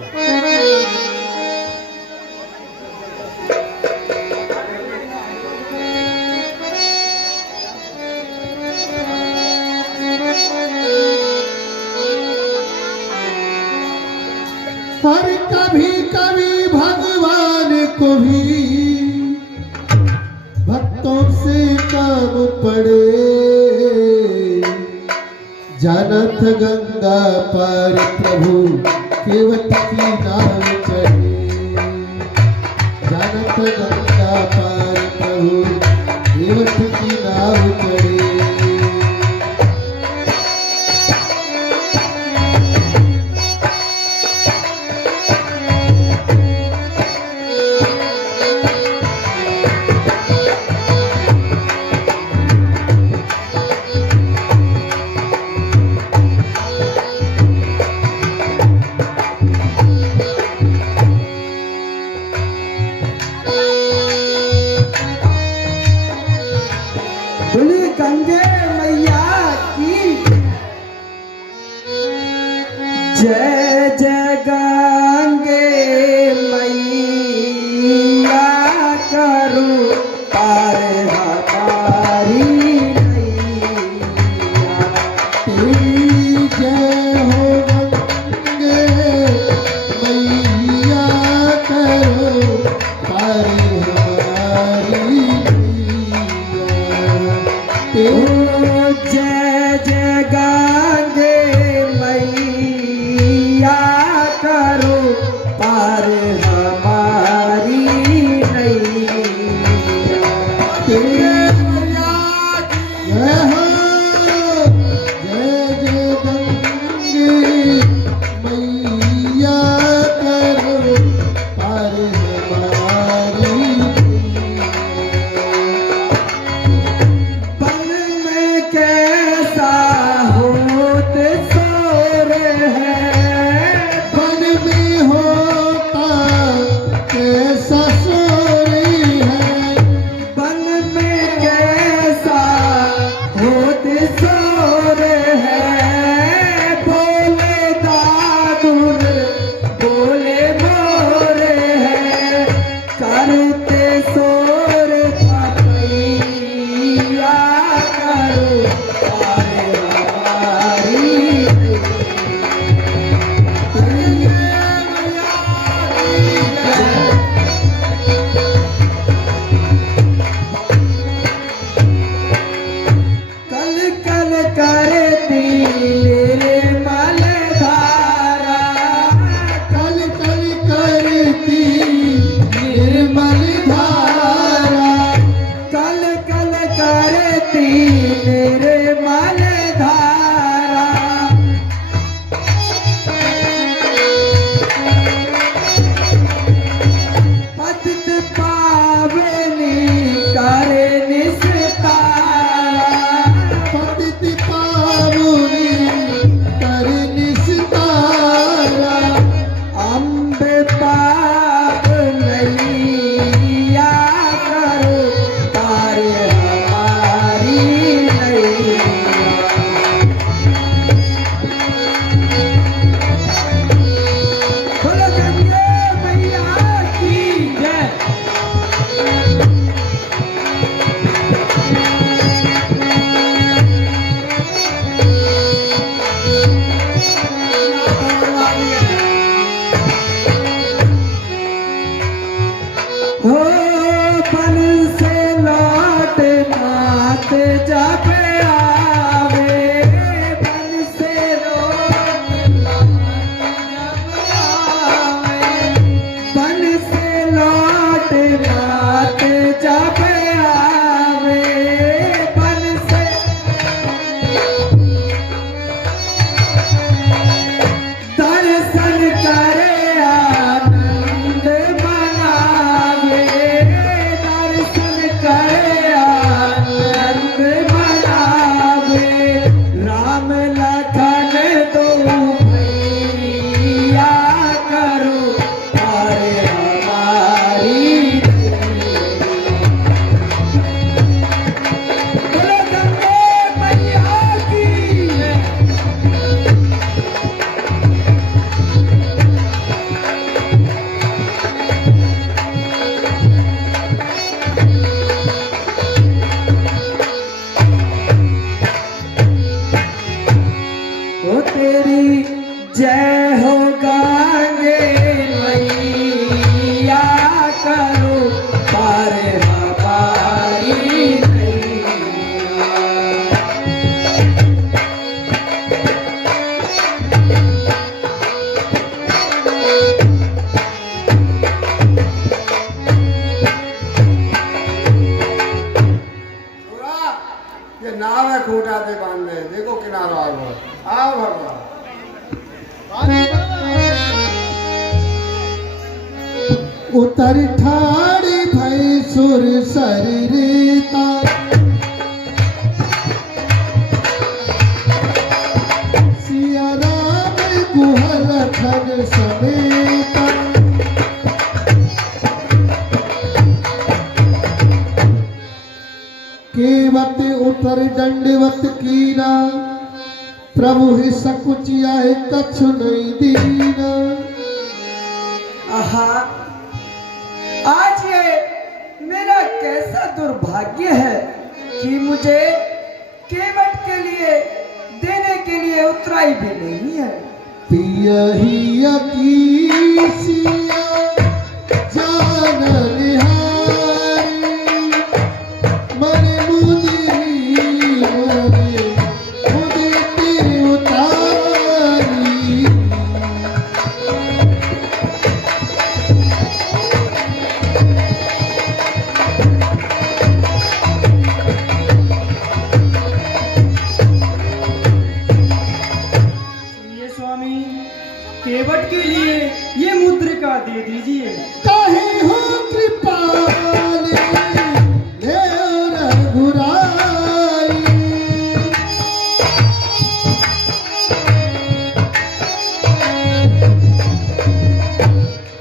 हर कभी कभी भगवान को भी भक्तों से काम पड़े। जाना था गंगा पार प्रभु केवट की नाव चढ़े, जाना था गंगा पार प्रभु केवट की नाव चढ़े। बोली गंगे मैया की जय जय गंगे मैया करो पार हमारी नैया। तेरी जय हो गंगे मैया करो पार हमारी नैया। जय जय गंगे मैया करो पार ओ तेरी जय हो गांगे मैया करो पार हमारी नैया। ये नाव है खूटा से बांध रहे, देखो किनारा आओ भगवान। उतर ठाड़ी भई सुर शरीरता सिया राम गुहल खन समेता केवत उतर दंडवत कीना प्रभु ही सकुचिया कछु नहीं दीना। आहा, आज ये मेरा कैसा दुर्भाग्य है कि मुझे केवट के लिए देने के लिए उतराई भी नहीं है। पिया ही की सिया जान निहारी मन मुदी तेरी उतारी। ये स्वामी केवट के लिए ये मुद्रिका दे दीजिए। कहे हो कृपाल हे रघुराई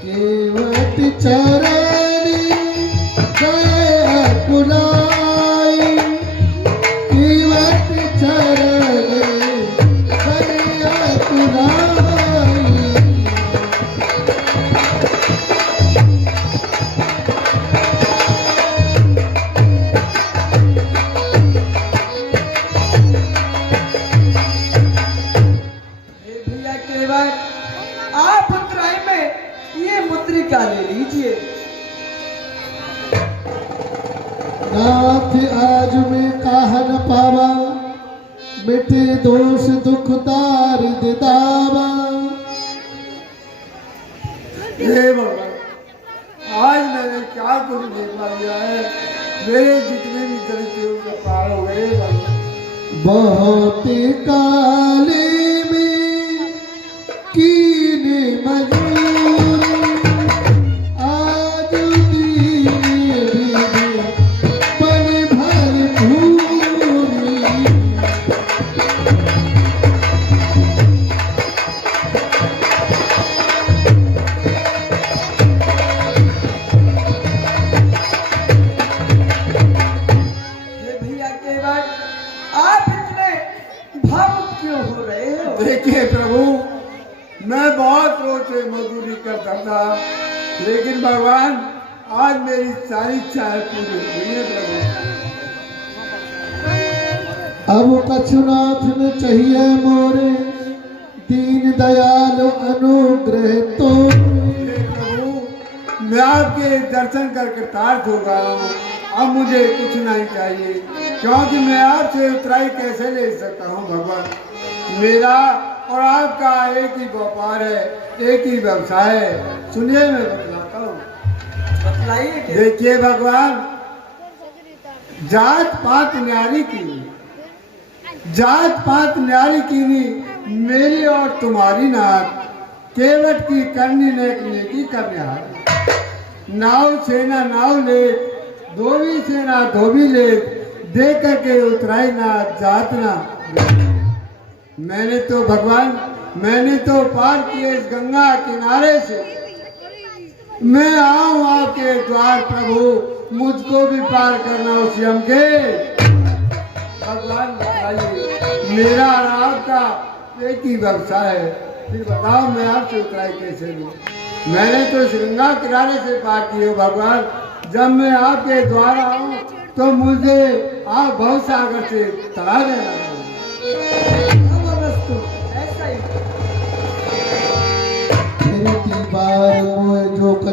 केवट चरणी गए कुलाई केवट चरणी गए कुलाई। हे भैया केवट, आप उतराई में ये मुद्रिका ले लीजिए। नाथ आज में कहन पावा मिटे दोष दुख दारिद दावा। हे भगवान, आज मैंने क्या कुछ देखा दिया है, मेरे जितने भी दरिद्रों का पार हो गए भगवान। बहुत काले में कीने मजूरी आज दीने पन भर भूरी। हे भैया केवट, आप इतने भावुक क्यों हो रहे हो? देखिए प्रभु, मैं बहुत रोज से मजदूरी करता था, लेकिन भगवान आज मेरी सारी इच्छाएं पूरी हुई है प्रभु। अब कछुनाथ न चाहिए मोरे दीन दयाल अनुग्रह तो। हे प्रभु, मैं आपके दर्शन करके तार्थ हो गया हूँ, अब मुझे कुछ नहीं चाहिए, क्योंकि मैं आपसे उतराई कैसे ले सकता हूँ भगवान। मेरा और आपका एक ही व्यापार है, एक ही व्यवसाय है। सुनिए मैं बतलाता हूँ। बतलाइए केवट। देखिए भगवान, जात पात न्यारी की, जात पात न्यारी कीनी मेरी और तुम्हारी नाक, केवट की करनी नेक नेकी करने हार। नाव सेना नाव ले, धोबी सेना धोबी ले, दे करके उतराई ना जात ना। मैंने तो भगवान, मैंने तो पार किए इस गंगा किनारे से, मैं आऊं आपके द्वार प्रभु, मुझको भी पार करना उस यम के। भगवान बताइए, मेरा और आपका एक ही व्यवसाय है, फिर बताओ मैं आपसे उतराई कैसे लूं। मैंने तो इस गंगा किनारे से पार की हो भगवान, जब मैं आपके द्वार आऊं तो मुझे आप बहुत सागर से तड़ा देना। अवस्तु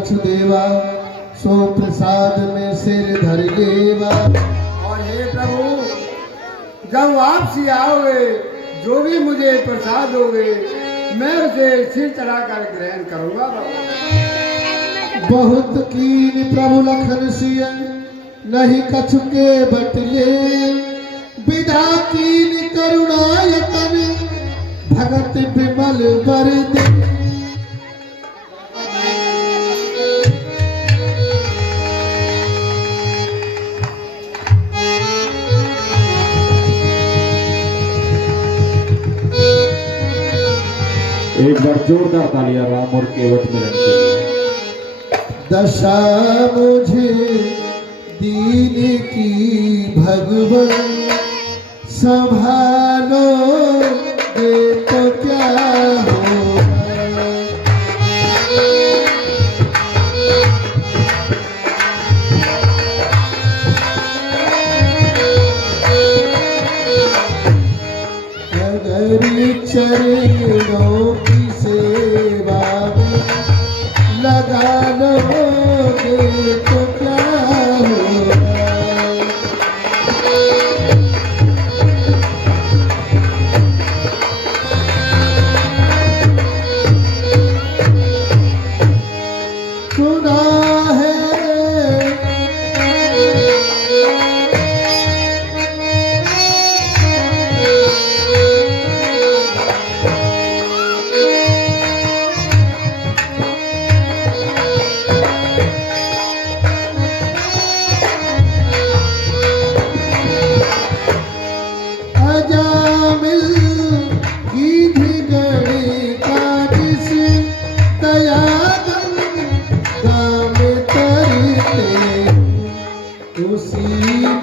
कछु देवा, सो प्रसाद में सिर धर लेवा। और हे प्रभु, जब वापसी आओगे, जो भी मुझे प्रसाद दोगे, मैं उसे सिर चढ़ाकर ग्रहण करूंगा बाबा। बहुत कीन प्रभु लखन सिय, नहीं कछु के बटले, विदा कीन करुणायतन, भगत विमल बर दे। एक बार जोरदार तालियां राम और केवट मिलन के लिए। दशा मुझे दीन की भगवान, संभालो दे तो क्या होगा। अगर चरणों की सेवा में लगा लोगे तो क्या होगा। सुना है अजामिल गीधी गणी का जिस दया गंगा में तरते, उसी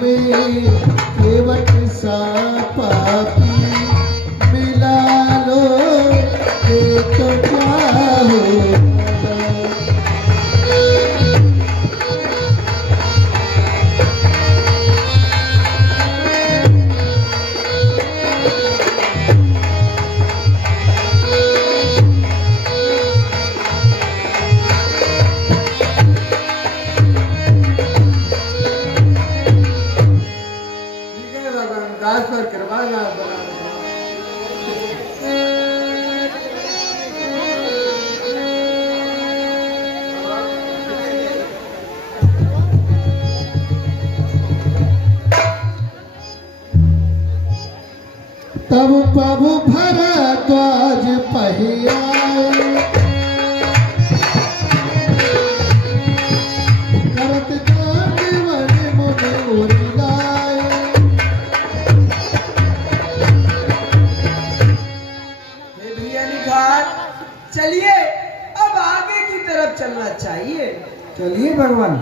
में केवट सा पापी मिला लो ये तो क्या होगा। ठीक है भगवान, दास पर कृपा ना बना। तब प्रभु भरद्वाज पहियाए, करत दानवन मुनि उरिलाए। हे भैया निखार, चलिए अब आगे की तरफ चलना चाहिए। चलिए भगवान।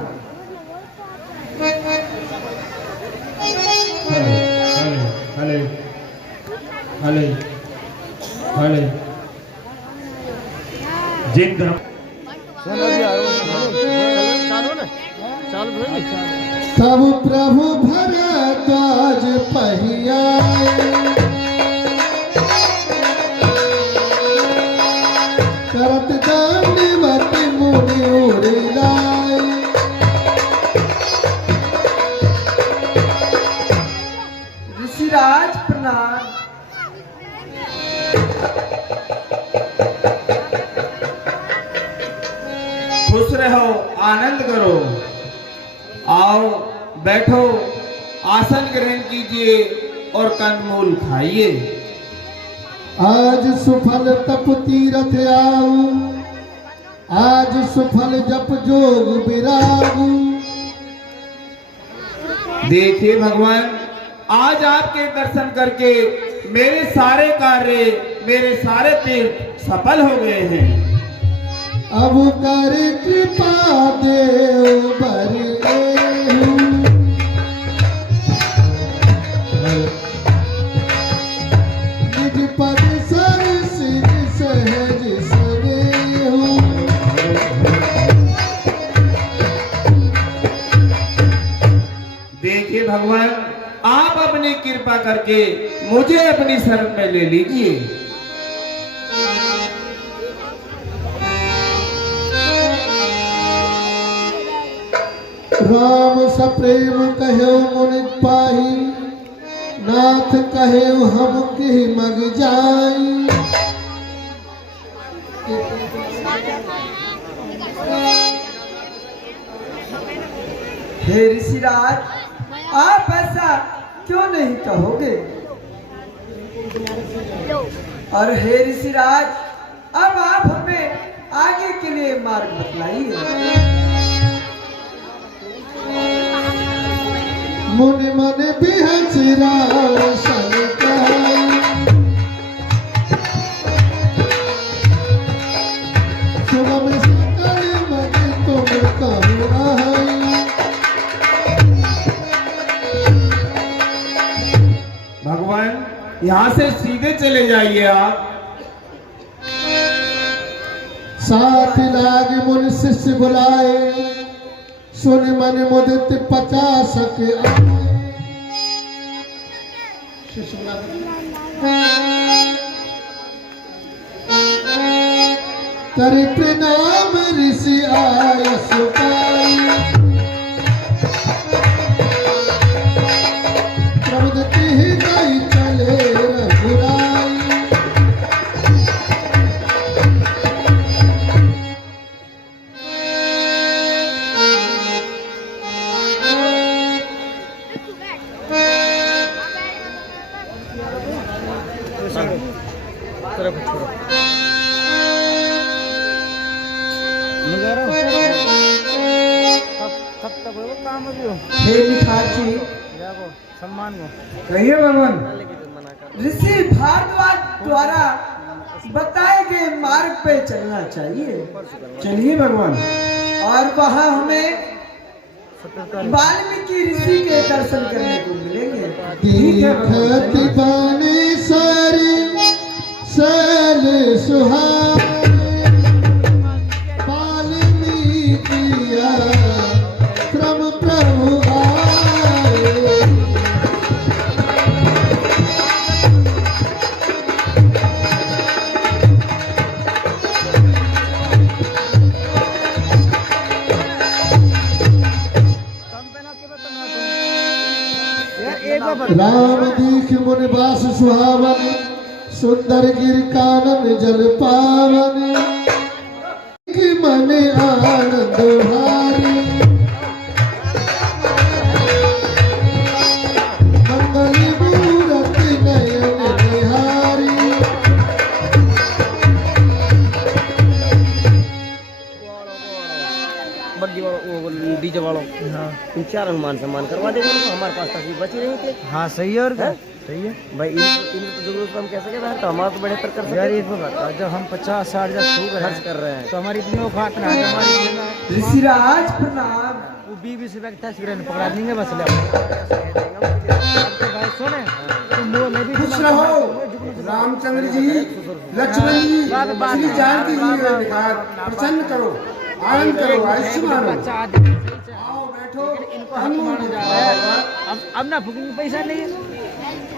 हले हले हले जिन धर्म तब प्रभु भरद्वाज पहियाए, करत दानवत मुनि उरिलाए। ऋषिराज प्रणाम। खुश रहो, आनंद करो, आओ बैठो, आसन ग्रहण कीजिए और कंदमूल खाइए। आज सुफल तप तीरथ आऊ, आज सुफल जप जोग विरागू। देखिए भगवान, आज आपके दर्शन करके मेरे सारे कार्य, मेरे सारे तीर्थ सफल हो गए हैं। अब कर कृपा देव बर एहू। निज पद सर सिर सहज सनेहू। देखिए भगवान, आप अपनी कृपा करके मुझे अपनी शरण में ले लीजिए। राम सप्रेम कहो मुनि पाही, नाथ कहे हम के मग जाई। हे ऋषिराज, आप ऐसा क्यों नहीं कहोगे? और हे ऋषिराज, अब आप हमें आगे के लिए मार्ग बतलाइए। मुनि मन बिहचरा संकाई, सुगम सकल मग तुम कहु आई। भगवान यहाँ से सीधे चले जाइए आप। साथ लागे मुनि शिष्य बुलाए, सुन मन मुदित 50 के आए। शिष्य बुलाए कर प्रणाम ऋषि आय सुपाई। प्रवृत्ति हृदय चले रघुराई। हे निखार जी, कहिए भगवान। ऋषि भारद्वाज द्वारा बताए गए मार्ग पे चलना चाहिए। चलिए भगवान। और वहाँ हमें वाल्मीकि ऋषि के दर्शन करने को मिलेंगे। देखत बाने सारे सल सुहावने, वाल्मीकि आश्रम प्रभु आए। राम दीख मुनि बास सुहावन, सुंदर गिर कानन जल पावन। कि मन आनंद भारी, मंगल मूरति नयन निहारी। बग्गी वालों, डीजे वालों, इन 4 अनुमान सम्मान करवा देंगे उनको। हमारे पास तकलीफ बची नहीं थी। हाँ सही है। और क्या सही है भाई, इनको तो जरूरत हम कैसे कहते हैं, तो हमारा तो बड़े पर कर सकते यार। हैं। एक बात, जब हम 50-60 हजार खर्च कर रहे हैं तो हमारी इतनी औकात ना है। हमारी ऋषिराज प्रणाम। वो 20 रुपए का सिगरेट पकड़ा देंगे बस। ले सुने खुश रहो रामचंद्र जी, लक्ष्मण जी, श्री जानकी जी का निखार प्रसन्न करो, आनंद करो, आयुष्य मानो। आओ बैठो। अब ना फूकेंगे, पैसा नहीं है।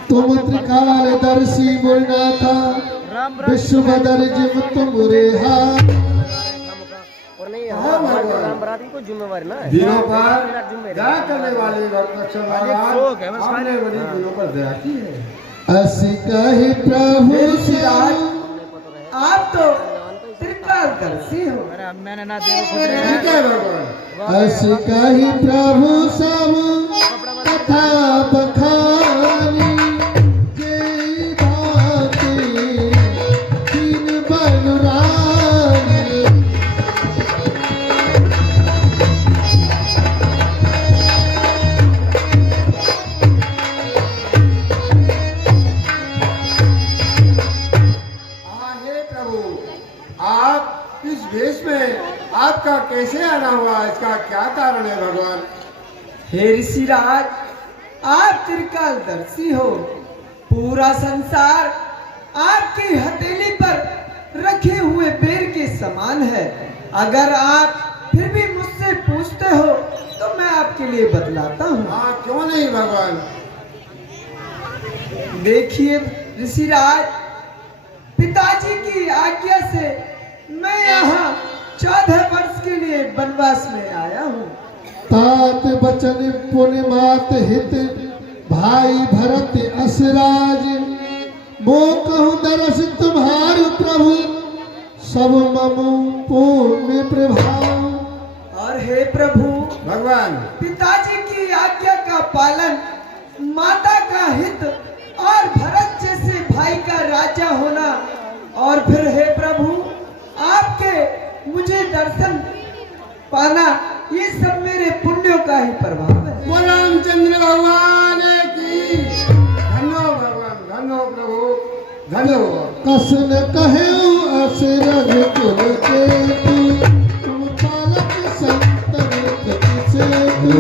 तुम त्रिकाल दर्शी मुरनाथा, विश्व बदर जिम तुम रेहा। और नहीं, हमारे राम बरात की कोई जिम्मेवारी ना है। दिनों पर दया करने वाले भक्त आपने बड़ी दिनों पर दया की है। अस कहि प्रभु ऋषिराज, आप तो त्रिकालदर्शी हो। मैंने ना ठीक है भगवान। अस कहि प्रभु सब कथा बखानी। जे बाती तीन बलरानी। हे प्रभु, आप इस वेश में आपका कैसे आना हुआ, इसका क्या कारण है भगवान? हे ऋषिराज, आप त्रिकालदर्शी हो। पूरा संसार आपकी हथेली पर रखे हुए बेर के समान है। अगर आप फिर भी मुझसे पूछते हो तो मैं आपके लिए बतलाता हूँ। हाँ, क्यों नहीं भगवान। देखिए ऋषिराज, पिताजी की आज्ञा से मैं यहाँ 14 वर्ष के लिए वनवास में आया हूँ। तात बचन पुण्य मात हित भाई भरत असराज मो कहूँ दरस तुम्हार प्रभु सब ममु पूर्ण प्रभाव। और हे प्रभु भगवान पिताजी की आज्ञा का पालन, माता का हित और भरत जैसे भाई का राजा होना, और फिर हे प्रभु आपके मुझे दर्शन पाना, ये सब मेरे पुण्यों का ही प्रभाव है। वो रामचंद्र भगवान की धन्यो भगवान, धन्यो प्रभु, धन्यो। कसन कहे असरज कुल केतु तुम पालक संतन गति सेतु।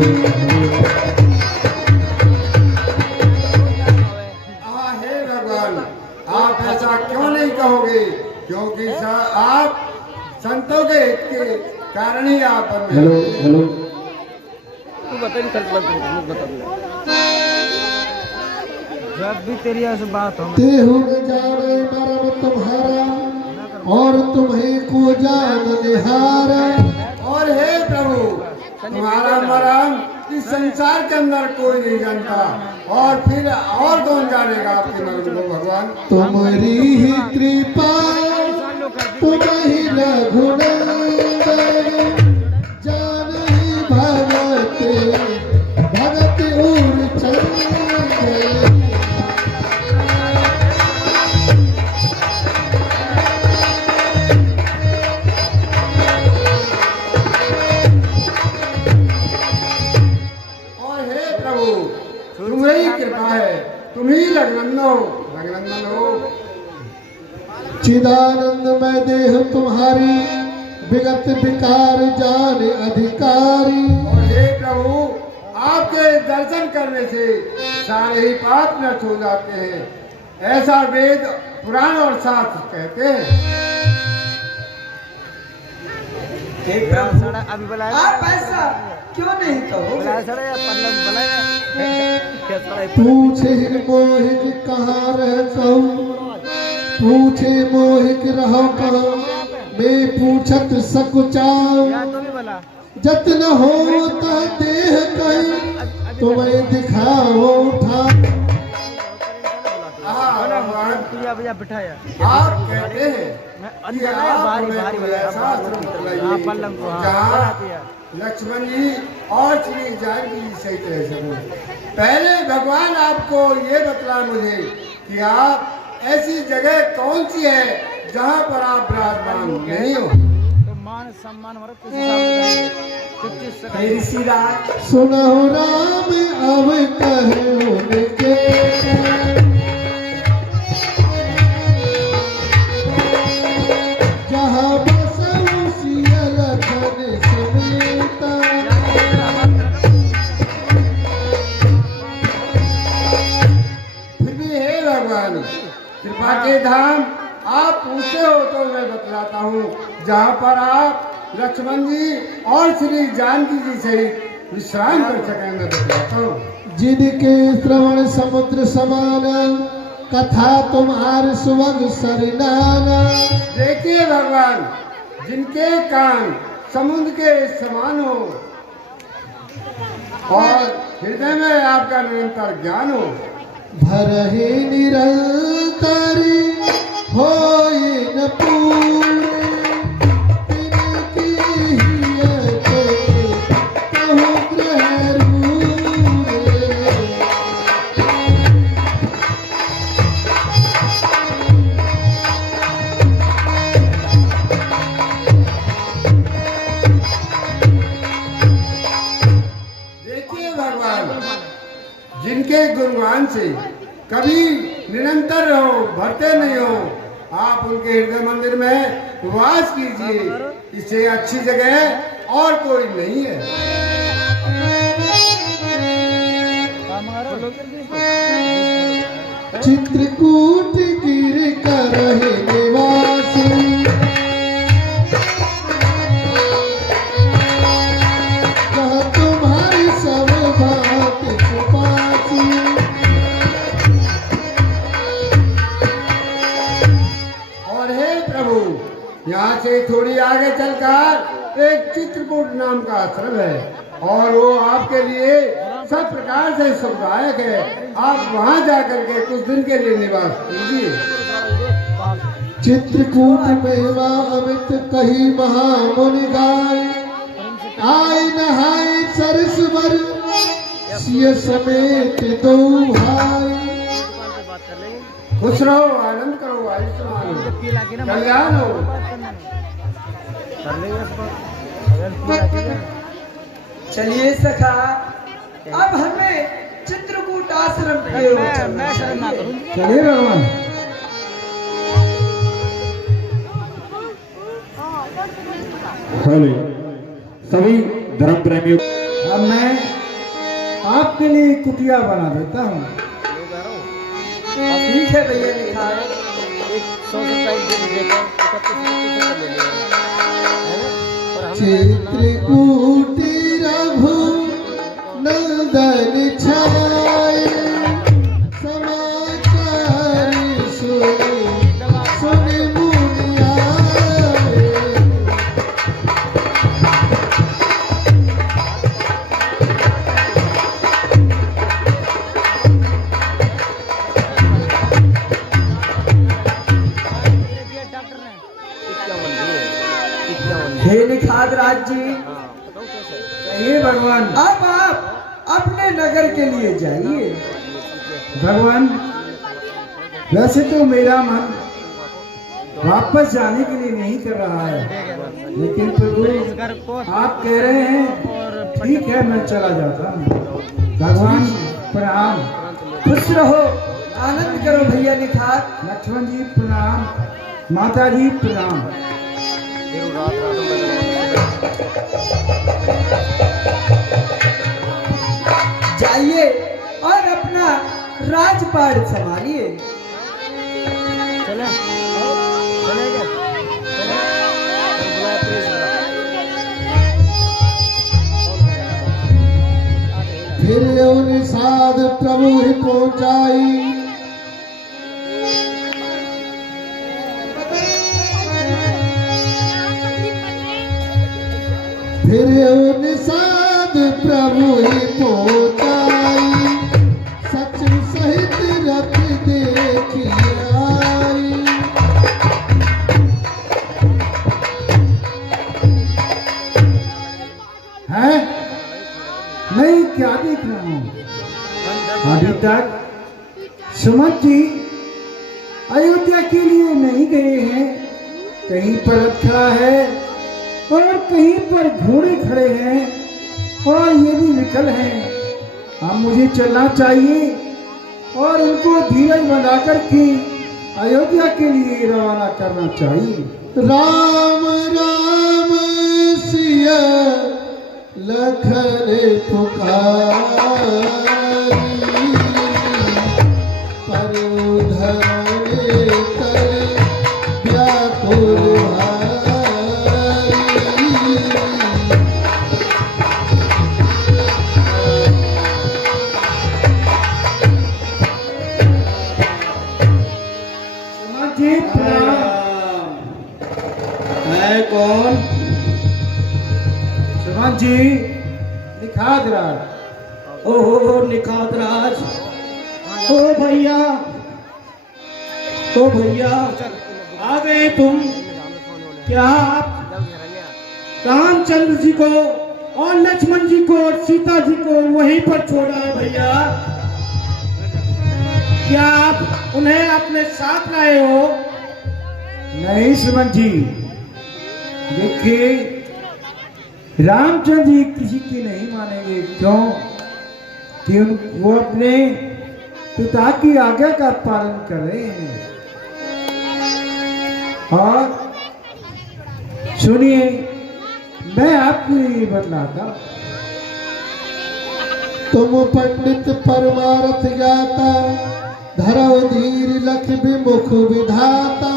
हे भगवान, आप ऐसा क्यों नहीं कहोगे? क्योंकि आप संतों के हित के कारण ही आप बन हेलो गए। हेलो तू बता नहीं कर जब भी तेरी ऐसी बात हो तेहु न जाने मरम तुम्हारा और तुम्हें को जान निहारा। और हे प्रभु तुम्हारा मरम इस संसार के अंदर कोई नहीं जानता, और फिर और कौन जानेगा आपके मरम को भगवान? तुम्हारी ही कृपा तुम ही रघुनंदन जान ही भगत भगत उर चंदन। तुम्हारी कृपा है, तुम ही रघुनंदन हो। चिदानंद में देह तुम्हारी विगत विकार जान अधिकारी। और हे प्रभु आपके दर्शन करने से सारे ही पाप नष्ट हो जाते हैं, ऐसा वेद पुराण और शास्त्र कहते हैं। अभी बुलाया आप ऐसा क्यों नहीं कहोगे? पूछे मोहिक कहाँ रहता पूछे मोहिक रहो कहाँ मैं पूछत सकुचाओ जतन होता देह कहीं तुम्हें दिखाओ उठा। भैया बिठाया आप कहते हैं कि आप हमें ऐसा आश्रम दिलाइए जहाँ लक्ष्मण जी और श्री जानकी जी सही रह सको। पहले भगवान आपको ये बतला मुझे कि आप ऐसी जगह कौन सी है जहाँ पर आप विराजमान नहीं हो। तो मान सम्मान ऋषि राज सुनो राम अब कहे उनके जहाँ बसऊ सिया लखन समेता। फिर भी हे भगवान कृपा के धाम आप पूछते हो तो मैं बतलाता हूँ, जहाँ पर आप लक्ष्मण जी और श्री जानकी जी सहित विश्राम कर सकें मैं बतलाता हूँ। जिनके श्रवण समुद्र समान कथा तुम्हार सुवग सरनाना। देखिए भगवान जिनके कान समुद्र के समान हो और हृदय में आपका निरंतर ज्ञान हो। भरहे निरंतर होए न पूर्ण तिनकी हियत कहु ग्रह रूरे। देखिए भगवान जिनके गुणगान से कभी निरंतर रहो, भरते नहीं हो, आप उनके हृदय मंदिर में वास कीजिए, इससे अच्छी जगह और कोई नहीं है। चित्रकूट गिर कर निवास कह तुम्हारी सब बात छुपाती। और हे प्रभु यहाँ से थोड़ी आगे चलकर एक चित्रकूट नाम का आश्रम है और वो आपके लिए सब प्रकार से सुखदायक है। आप वहाँ जाकर के कुछ दिन के लिए निवास कीजिए। चित्रकूट महिमा अमित कही महामुनि गाय, आय नहाय सरस्वर सिय समेत दो भाई। खुश रहो, आनंद करो, आयुष्मान हो, कल्याण हो। चलिए सखा, अब हमें चित्रकूट आश्रम की ओर चलना चाहिए। चलिए भगवान। हेलो सभी धर्म प्रेमियों, अब मैं आपके लिए कुटिया बना देता हूँ। ठीक है भैया निखार। चित्रकूट रघु नंदन छाय, समाचार सुनि सुनि मुनि आए। हे निखाद राज जी, ये भगवान। अब आप अपने नगर के लिए जाइए। भगवान, वैसे तो मेरा मन वापस जाने के लिए नहीं कर रहा है, लेकिन प्रभु आप कह रहे हैं, ठीक है मैं चला जाता हूँ। भगवान प्रणाम। खुश रहो, आनंद करो भैया निखार। लक्ष्मण जी प्रणाम, माता जी प्रणाम। जाइए और अपना राजपाट संभालिए। फिर निषाद प्रभु ही पहुंचाई, फिर निषाद प्रभु ही पहुंचाई, सचिव सहित रथ देखी आई। है मैं क्या देख रहा हूँ? अभी तक सुमंत जी अयोध्या के लिए नहीं गए हैं। कहीं पर रखा है और कहीं पर घोड़े खड़े हैं और ये भी निकल हैं। अब मुझे चलना चाहिए और उनको धीरज बना कर के अयोध्या के लिए रवाना करना चाहिए। राम राम सिया लखन पुकारी, परुधर कर व्याकुल जी प्रणाम। है कौन? सुमन जी निखाद राज। ओहो निखात राज, ओ भैया, ओ भैया आ गए तुम। क्या आप रामचंद्र जी को और लक्ष्मण जी को और सीता जी को वहीं पर छोड़ा है भैया? क्या आप उन्हें अपने साथ लाए हो? नहीं सुमन जी, देखिए रामचंद्र जी किसी की नहीं मानेंगे। क्यों कि वो अपने पिता की आज्ञा का पालन कर रहे हैं। और सुनिए, मैं आपको ये बतलाता हूं। तुम पंडित परमारथ ज्ञाता, धरो धीर लख विमुख विधाता।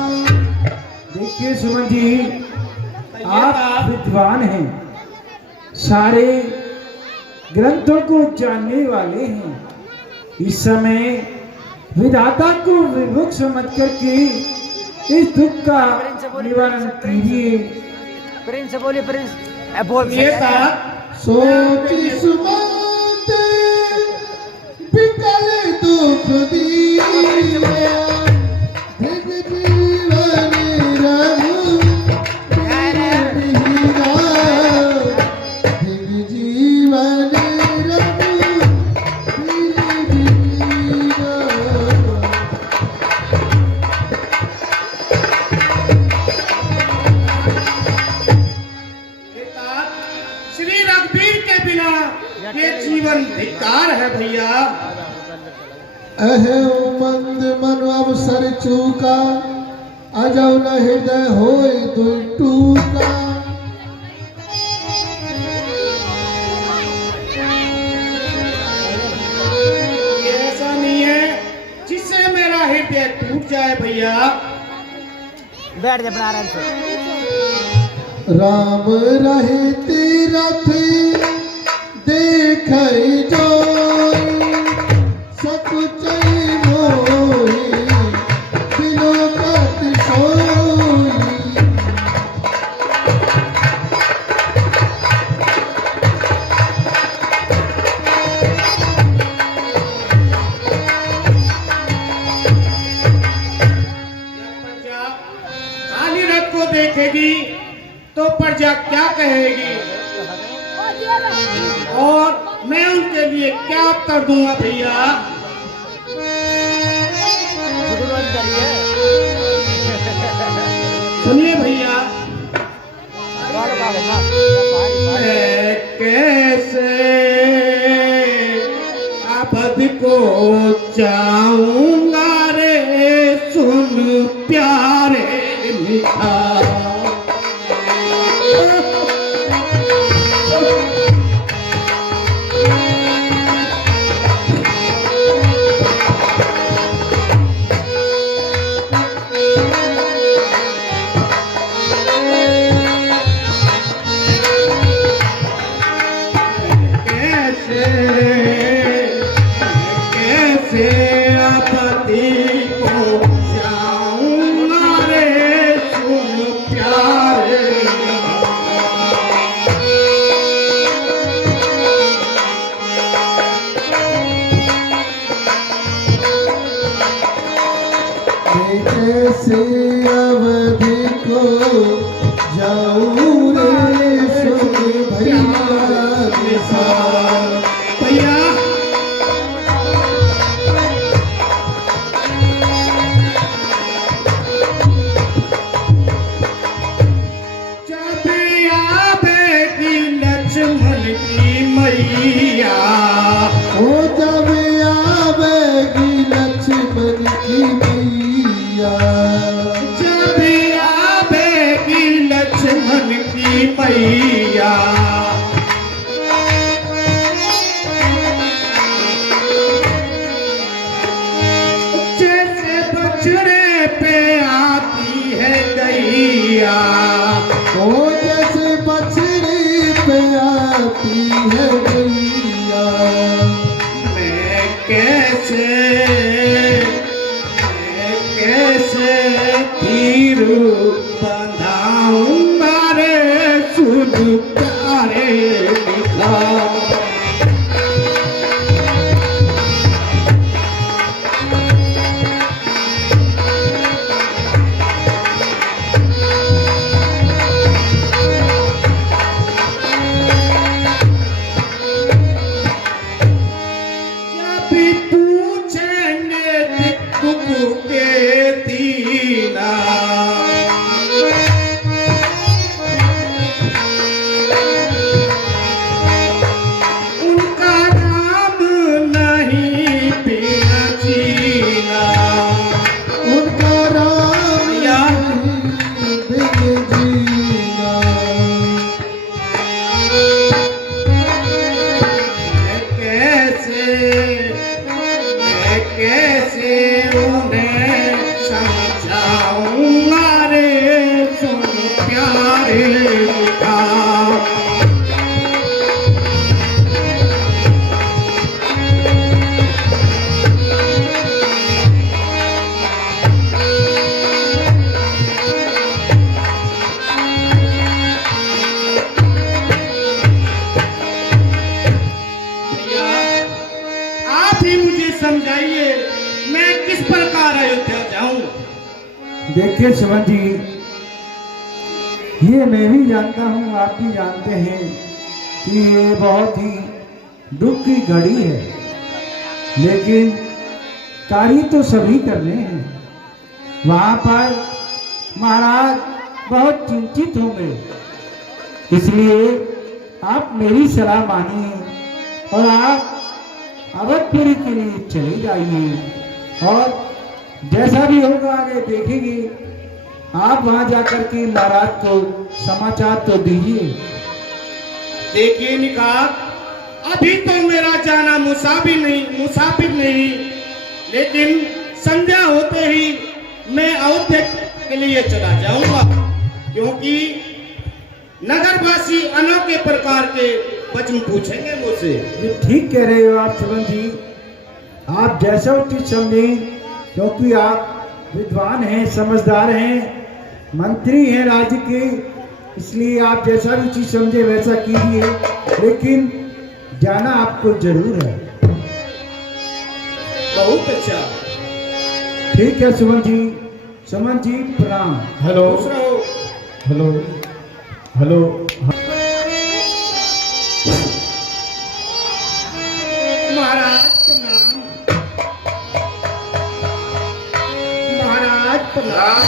देखिए सुमन जी, आप विद्वान हैं, सारे ग्रंथों को जानने वाले हैं। इस समय विधाता को विमुख समझ करके इस दुख का निवारण कीजिए। प्रिंस से बोलिए, प्रिंस बोल ये था सोची सुमत बिकल दुख दिया धिक जीवन रघु हीरा धिक जीवन रघु हीरा। श्री रघुवीर के बिना ये जीवन धिक्कार है भैया। अहे मंद मन अवसर चूका अजब न हृदय होय दुई टूका। ये ऐसा नहीं है जिससे मेरा हृदय टूट जाए भैया। बैठ जा अपना आराम से। राम रहे तीरथ देख जो सकुचै मोहि बिलोकत सोई। प्रजा काली रथ को देखेगी तो प्रजा क्या कहेगी और मैं उनके लिए क्या उत्तर दूंगा भैया। सुनिए भैया, मैं कैसे अवध को जाऊंगा रे सुन प्यारे मिठा। कैसे अवधि को जाऊं रे सुन भैया भैया जब आवेगी लक्ष्मण की मैया, ओ जब आवेगी लक्ष्मण की मैया। जब आवेगी लक्ष्मण की मैया, जैसे बछड़े पे आती है गैया, ओ जैसे बछड़ी पे आती है गैया। मैं कैसे तीर बंधाऊंगा रे सुन प्यारे मिठा। जब पूछेंगे दिक्कु के दीना, देखिए सुमन जी, ये मैं भी जानता हूँ, आप भी जानते हैं कि ये बहुत ही दुख की घड़ी है, लेकिन कार्य तो सभी कर रहे हैं। वहाँ पर महाराज बहुत चिंतित होंगे, इसलिए आप मेरी सलाह मानिए और आप अवधपुरी के लिए चले जाइए और जैसा भी होगा आगे देखेंगे। आप वहां जाकर के महाराज को समाचार तो दीजिए। देखिए निकाब, अभी तो मेरा जाना मुसाफिर नहीं, लेकिन संध्या होते ही मैं अयोध्या के लिए चला जाऊंगा, क्योंकि नगरवासी अनोखे प्रकार के वचन पूछेंगे मुझसे। ये ठीक कह रहे हो आप सुमन जी, आप जैसा उचित समझें, क्योंकि आप विद्वान हैं, समझदार हैं, मंत्री हैं राज्य के, इसलिए आप जैसा भी चीज समझे वैसा कीजिए, लेकिन जाना आपको जरूर है। बहुत अच्छा। ठीक है सुमन जी प्रणाम। Hello hello hello. महाराज प्रणाम। महाराज प्रणाम।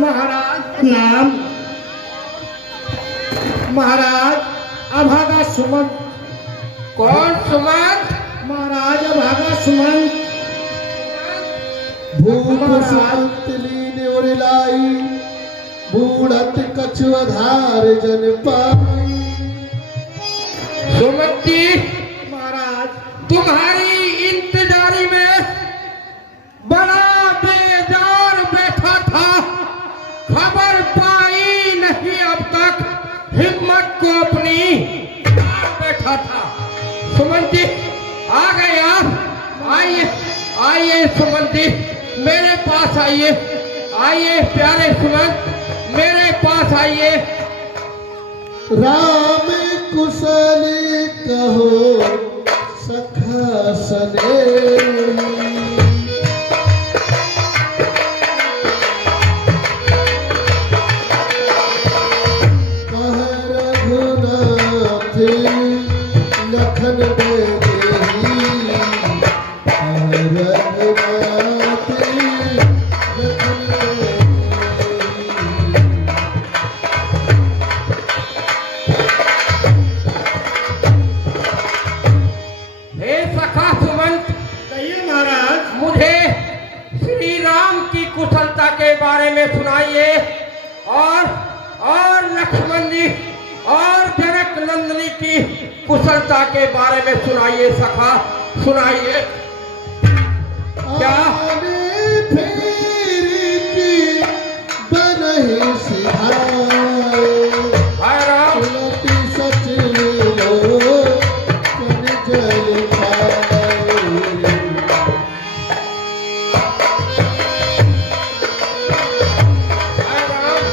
महाराज प्रणाम। महाराज अभागा सुमंत। कौन सुमंत? महाराज अभागा सुमंत। भूप सुमंतली उड़लाई, बूढ़त कछुआधार जन पाई। सुमंती, महाराज तुम्हारी इंतजारी में बड़ा बेजार बैठा था, खबर पाई नहीं अब तक, हिम्मत को अपनी बैठा था। सुमंती आ गए आप, आइए आइए सुमंती, मेरे पास आइए, आइए प्यारे सुमंत, मेरे पास आइए। राम कुशल कहो सखा सने, कह रघुनाथ लखन बेदेही, कह रघुनाथ लखन बेदेही। हे सखा सुमंत, कहिए महाराज। मुझे श्री राम की कुशलता के बारे में सुनाइए और लक्ष्मण जी और जनक नंदिनी की कुशलता के बारे में सुनाइए सखा, सुनाइए। क्या आने फेरी की बनहि सिधाए, हाय राम, उलटी सच लो कन जल पाए। हाय राम,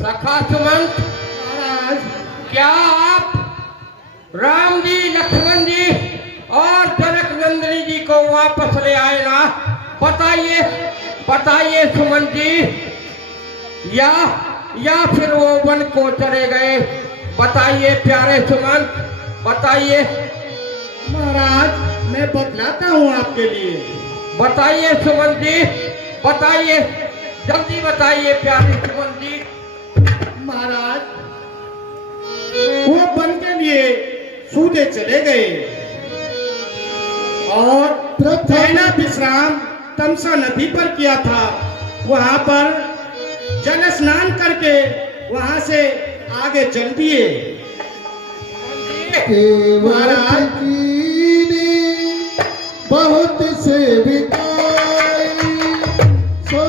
सखा सुमंत, महाराज क्या आप राम जी, लक्ष्मण जी और जनक नंदिनी जी को वापस ले आए ना? बताइए बताइए सुमंत जी, या फिर वो वन को चले गए? बताइए प्यारे सुमंत, बताइए। महाराज मैं बतलाता हूँ आपके लिए। बताइए सुमंत जी, बताइए, जल्दी बताइए प्यारे सुमंत जी। महाराज वो वन के लिए सूदे चले गए और पहला विश्राम तमसा नदी पर किया था। वहां पर जल स्नान करके वहां से आगे चल दिए। केवल कीनी बहुत से बिताई, सो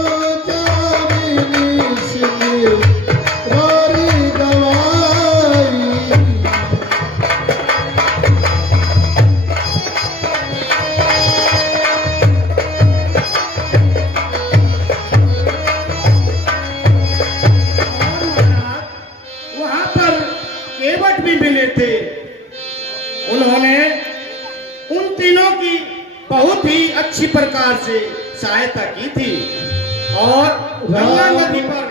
जामिनी सिंह रोरी गवाई। वहां भी मिले थे। उन्होंने उन तीनों की बहुत ही अच्छी प्रकार से सहायता की थी और गंगा नदी पर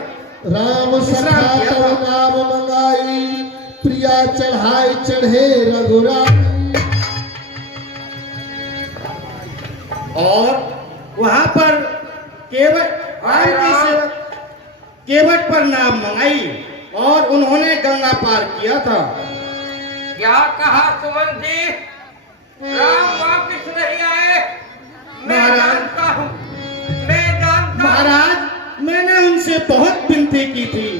राम सखा तव नाम मंगाई, प्रिया चढ़ाई चढ़े रघुराई। और वहां पर केवट पर नाम मंगाई और उन्होंने गंगा पार किया था। क्या कहा सुमन जी? राम वापिस नहीं आए? मैं जानता हूँ, मैं जानता हूँ। महाराज, मैंने उनसे बहुत विनती की थी,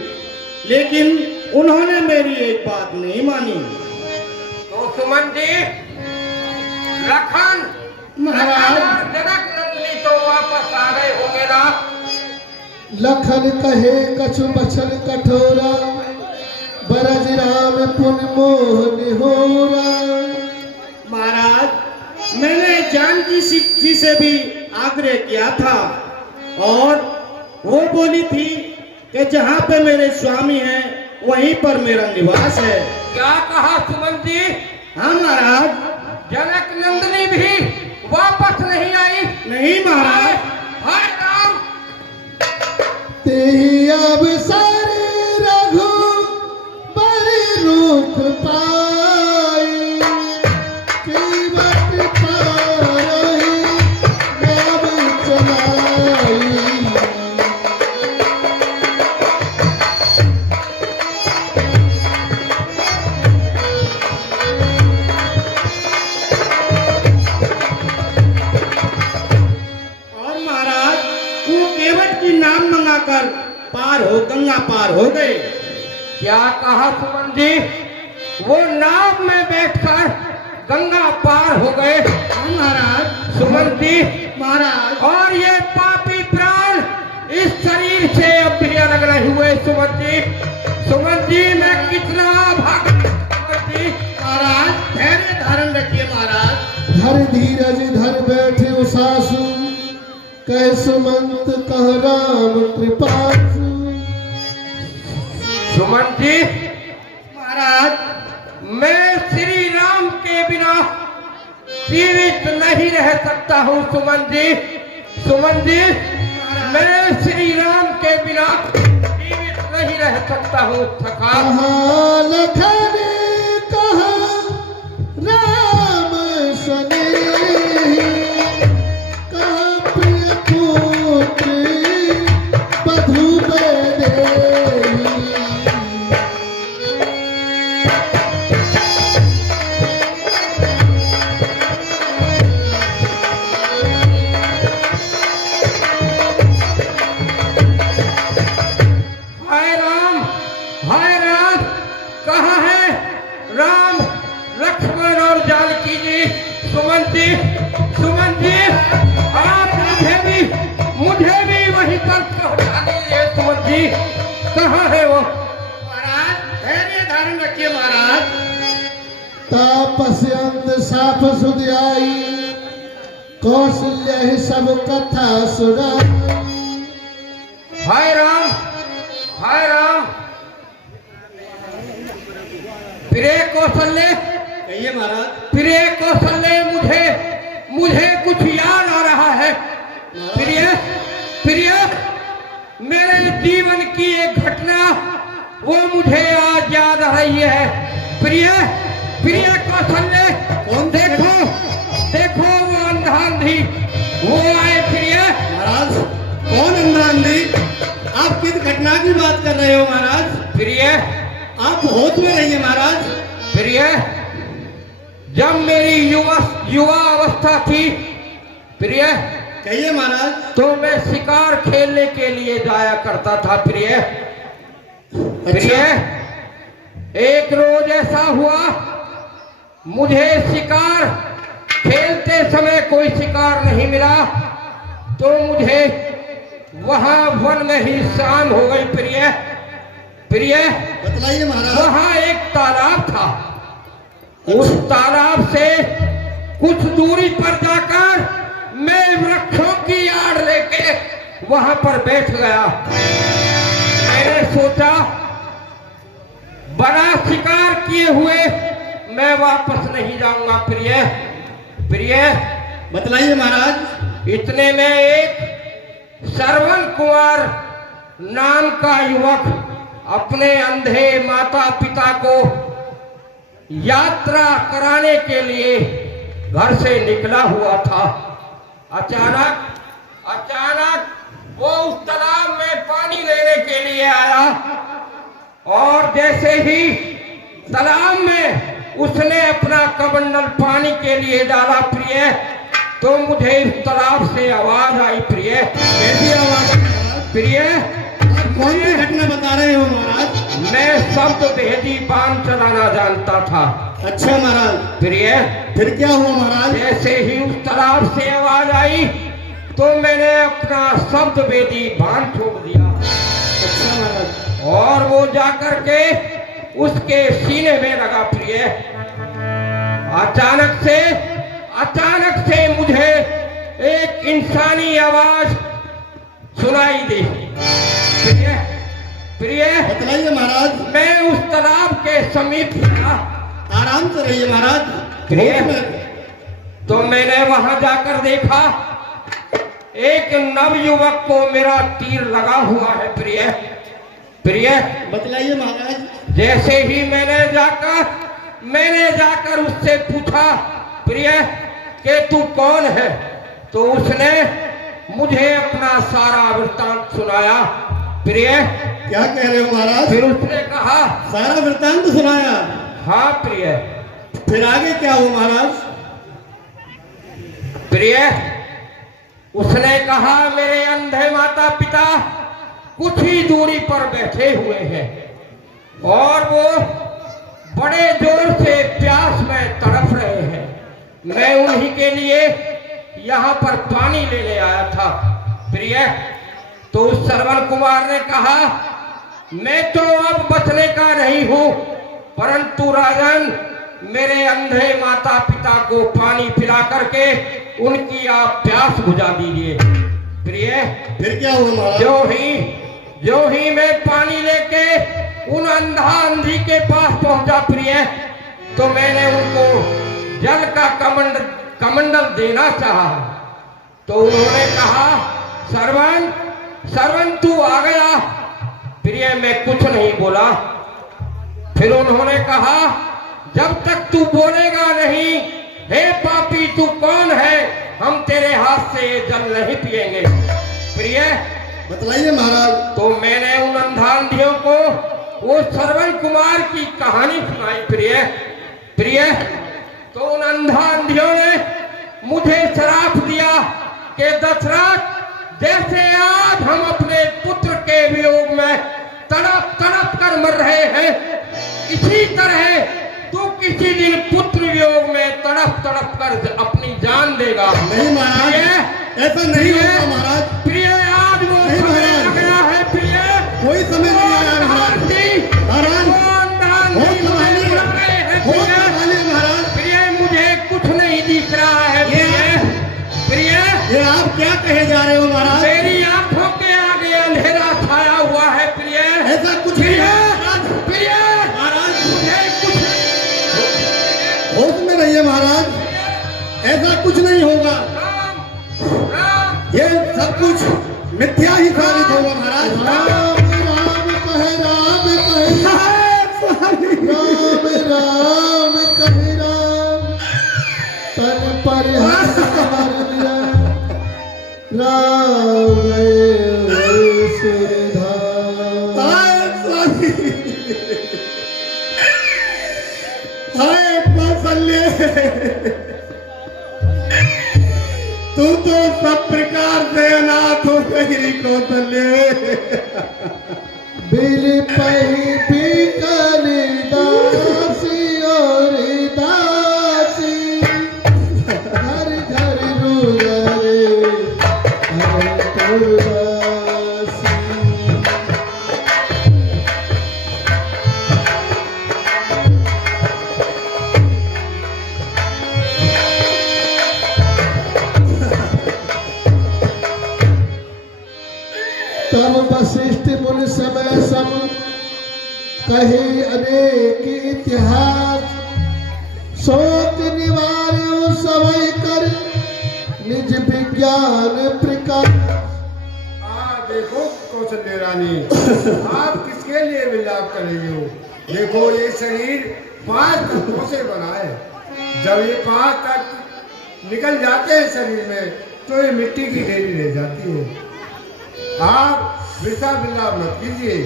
लेकिन उन्होंने मेरी एक बात नहीं मानी। तो सुमन जी, लखन महाराज, जनक नंदिनी तो वापस आ गए होंगे ना? लखन कहे कछु बचन कठोरा, बरज राम पुन मोह निहोरा। महाराज, मैंने जानकी जी से भी आग्रह किया था और वो बोली थी कि जहाँ पे मेरे स्वामी हैं वहीं पर मेरा निवास है। क्या कहा सुमन जी? हाँ महाराज। जनक नंदिनी भी वापस नहीं आई? नहीं महाराज। हाय राम, तेहि अवसर रघु बरि रूप पाई, केवट पारहि नाम चलाई। और महाराज, वो केवट की नाम मंगाकर गंगा पार हो गए। क्या कहा सुमन जी? वो नाव में बैठकर गंगा पार हो गए? हाँ महाराज। सुमन जी महाराज, और ये पापी प्राण इस शरीर से अब भी अलग नहीं हुए। सुमन जी, सुमन जी, मैं कितना भाग। सुमन जी, महाराज धैर्य धारण रखिए। महाराज, धर धीरज धर बैठे उसासु, कह सुमंत कह राम कृपासु। सुमन जी, महाराज, मैं श्री राम के बिना जीवित नहीं रह सकता हूँ। सुमन जी, सुमन जी, मैं श्री राम के बिना जीवित नहीं रह सकता हूँ। सखा, कहाँ लखन कहाँ राम सनेही, कहाँ प्रिय पुत्र बधु बनेही। हाय राम, हाय राम, कहाँ है राम, लक्ष्मण और जानकी जी? सुमन जी, सुमन जी, आप मुझे भी वहीं पर पहुंचा दीजिए। सुमन जी, कहाँ है वो? महाराज धैर्य धारण रखिए। महाराज, तापस्यंत साफ सुधियाई, कौशल्य ही सब कथा सुनाई। हाय राम, हाय राम, प्रिय कौशल्य, कहिए महाराज। प्रिय कौशल्य, मुझे कुछ याद आ रहा है। प्रिय, प्रिय, मेरे जीवन की एक घटना वो मुझे आज याद आ रही है। प्रिय, प्रिय कौशल्य, कौन? देखो, देखो वो अंधा अंधी वो आए। प्रिय महाराज, कौन अंधा अंधी? आप किस घटना की बात कर रहे हो महाराज? प्रिय, आप होश में रहिए महाराज। प्रिय, जब मेरी युवा अवस्था थी प्रिय, कहिए महाराज। तो मैं शिकार खेलने के लिए जाया करता था। प्रिय, प्रिय, एक रोज ऐसा हुआ, मुझे शिकार खेलते समय कोई शिकार नहीं मिला, तो मुझे वहां वन में ही शाम हो गई। प्रिय, प्रिय, बतलाइए महाराज। वहां एक तालाब था। उस तालाब से कुछ दूरी पर जाकर मैं वृक्षों की आड़ लेके वहां पर बैठ गया। मैंने सोचा बड़ा शिकार किए हुए मैं वापस नहीं जाऊंगा प्रिय। प्रिय बतलाइए महाराज। इतने में एक श्रवण कुमार नाम का युवक अपने अंधे माता पिता को यात्रा कराने के लिए घर से निकला हुआ था। अचानक वो उस तालाब में पानी लेने के लिए आया और जैसे ही तालाब में उसने अपना कमंडल पानी के लिए डाला प्रिय, तो मुझे इस तालाब से आवाज आई प्रिय। कैसी आवाज? प्रिय कौन सी घटना बता रहे हो महाराज? मैं शब्द भेदी बाण चलाना जानता था। अच्छा महाराज। प्रिय फिर क्या हुआ महाराज? जैसे ही उस तालाब से आवाज आई तो मैंने अपना शब्द भेदी बाण छोड़ दिया। अच्छा महाराज। और वो जाकर के उसके सीने में लगा प्रिय। अचानक से मुझे एक इंसानी आवाज सुनाई दी। प्रिय बतलाइए महाराज। मैं उस तालाब के समीप था। आराम से रहिए महाराज। प्रिय तो मैंने वहां जाकर देखा एक नवयुवक को मेरा तीर लगा हुआ है प्रिय। बतलाइए महाराज। जैसे ही मैंने जाकर उससे पूछा प्रिय कि तू कौन है, तो उसने मुझे अपना सारा वृत्तांत सुनाया। प्रिय क्या कह रहे हो महाराज? फिर उसने कहा सारा वृत्तांत सुनाया? हाँ प्रिय। फिर आगे क्या हुआ महाराज? प्रिय उसने कहा मेरे अंधे माता पिता कुछ ही दूरी पर बैठे हुए हैं और वो बड़े जोर से प्यास में तड़प रहे हैं। मैं उन्हीं के लिए यहाँ पर पानी लेने आया था। प्रिय तो उस श्रवण कुमार ने कहा मैं तो अब बचने का नहीं हूँ, परंतु राजन मेरे अंधे माता पिता को पानी पिला करके उनकी आप प्यास बुझा दीजिए। प्रिय फिर क्या हुआ महाराज? जो ही मैं पानी लेके उन अंधी के पास पहुंचा प्रिय, तो मैंने उनको जल का कमंडल देना चाहा, तो उन्होंने कहा श्रवण तू आ गया। प्रिय मैं कुछ नहीं बोला। फिर उन्होंने कहा जब तक तू बोलेगा नहीं, हे पापी तू कौन है, हम तेरे हाथ से ये जल नहीं पिएंगे। प्रिय बतलाइए महाराज। तो मैंने उन अंधांधियों को वो श्रवण कुमार की कहानी सुनाई प्रिय। तो उन अंधांधियों ने मुझे श्राप दिया कि दशरथ जैसे आज हम अपने पुत्र के वियोग में तड़प कर मर रहे हैं, इसी तरह तू किसी दिन पुत्र वियोग में तड़प कर अपनी जान देगा। नहीं महाराज, ऐसा नहीं होगा महाराज। प्रिय आज वो समय आ गया है प्रिय। कोई समय नहीं आया महाराज। महाराज प्रिय मुझे कुछ नहीं दिख रहा है प्रिय। ये आप क्या कहे जा रहे हो महाराज? मेरी आंखों के आगे अंधेरा छाया हुआ है प्रिय। ऐसा कुछ प्रिय महाराज, मुझे कुछ होश में रहिए महाराज, ऐसा कुछ नहीं होगा। ये सब कुछ मिथ्या ही साबित होगा महाराज। राम कहे राम कहे राम, तन पर राम हाय कौशल्य, तू तो सब प्रकार से अनाथ हो गई कौशल्य। बिल पही बिकल दासी और दासी, घर घर रुदरे दासी। तब वशिष्ठ मुनि समय सम कहे अनेक इतिहास, सोच निवार्यो सवै कर निज विज्ञान प्रकाश। देखो कौशल्य रानी, आप किसके लिए विलाप कर रही हो? देखो ये शरीर 5 तत्वों से बना है। जब ये 5 तत्व निकल जाते हैं शरीर में तो ये मिट्टी की ढेरी रह जाती है। आप वृथा विलाप मत कीजिए।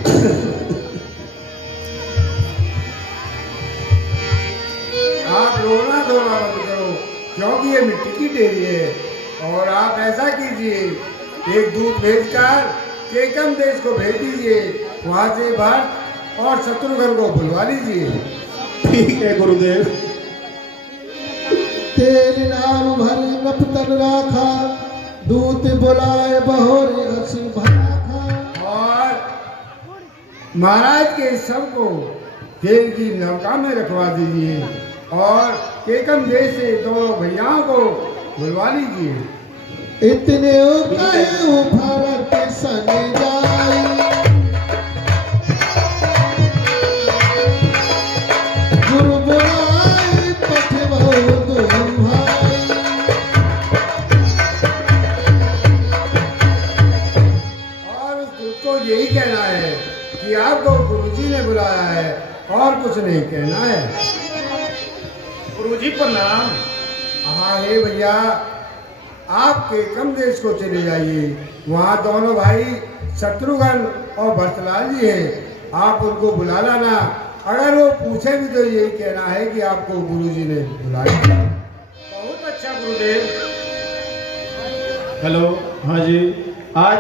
आप रोना धोना बंद करो, क्योंकि ये मिट्टी की ढेरी है। और आप ऐसा कीजिए, एक दूत भेजकर केकम देश को भेज दीजिए, वहां से भरत और शत्रुघ्न को बुलवा लीजिए। ठीक है गुरुदेव। तेरे नाम भरी नपतन राखा, दूत बुलाए बहोरे हसी भाखा। और महाराज के सब को तेल की नौका में रखवा दीजिए और केकम देश से 2 भैयाओं को बुलवा लीजिए। इतने कहो भरत सन जाई, गुरु बुलाए पठबो तुम भाई। और उस दूत को यही कहना है कि आपको गुरुजी ने बुलाया है और कुछ नहीं कहना है। गुरुजी प्रणाम। हाँ हे भैया, आप केकम देश को चले जाइए, वहाँ दोनों भाई शत्रुघ्न और भरतलाल जी हैं, आप उनको बुला लाना। अगर वो पूछे भी तो यही कहना है कि आपको गुरुजी ने बुलाया। बहुत अच्छा गुरुदेव। हेलो, हाँ जी, आज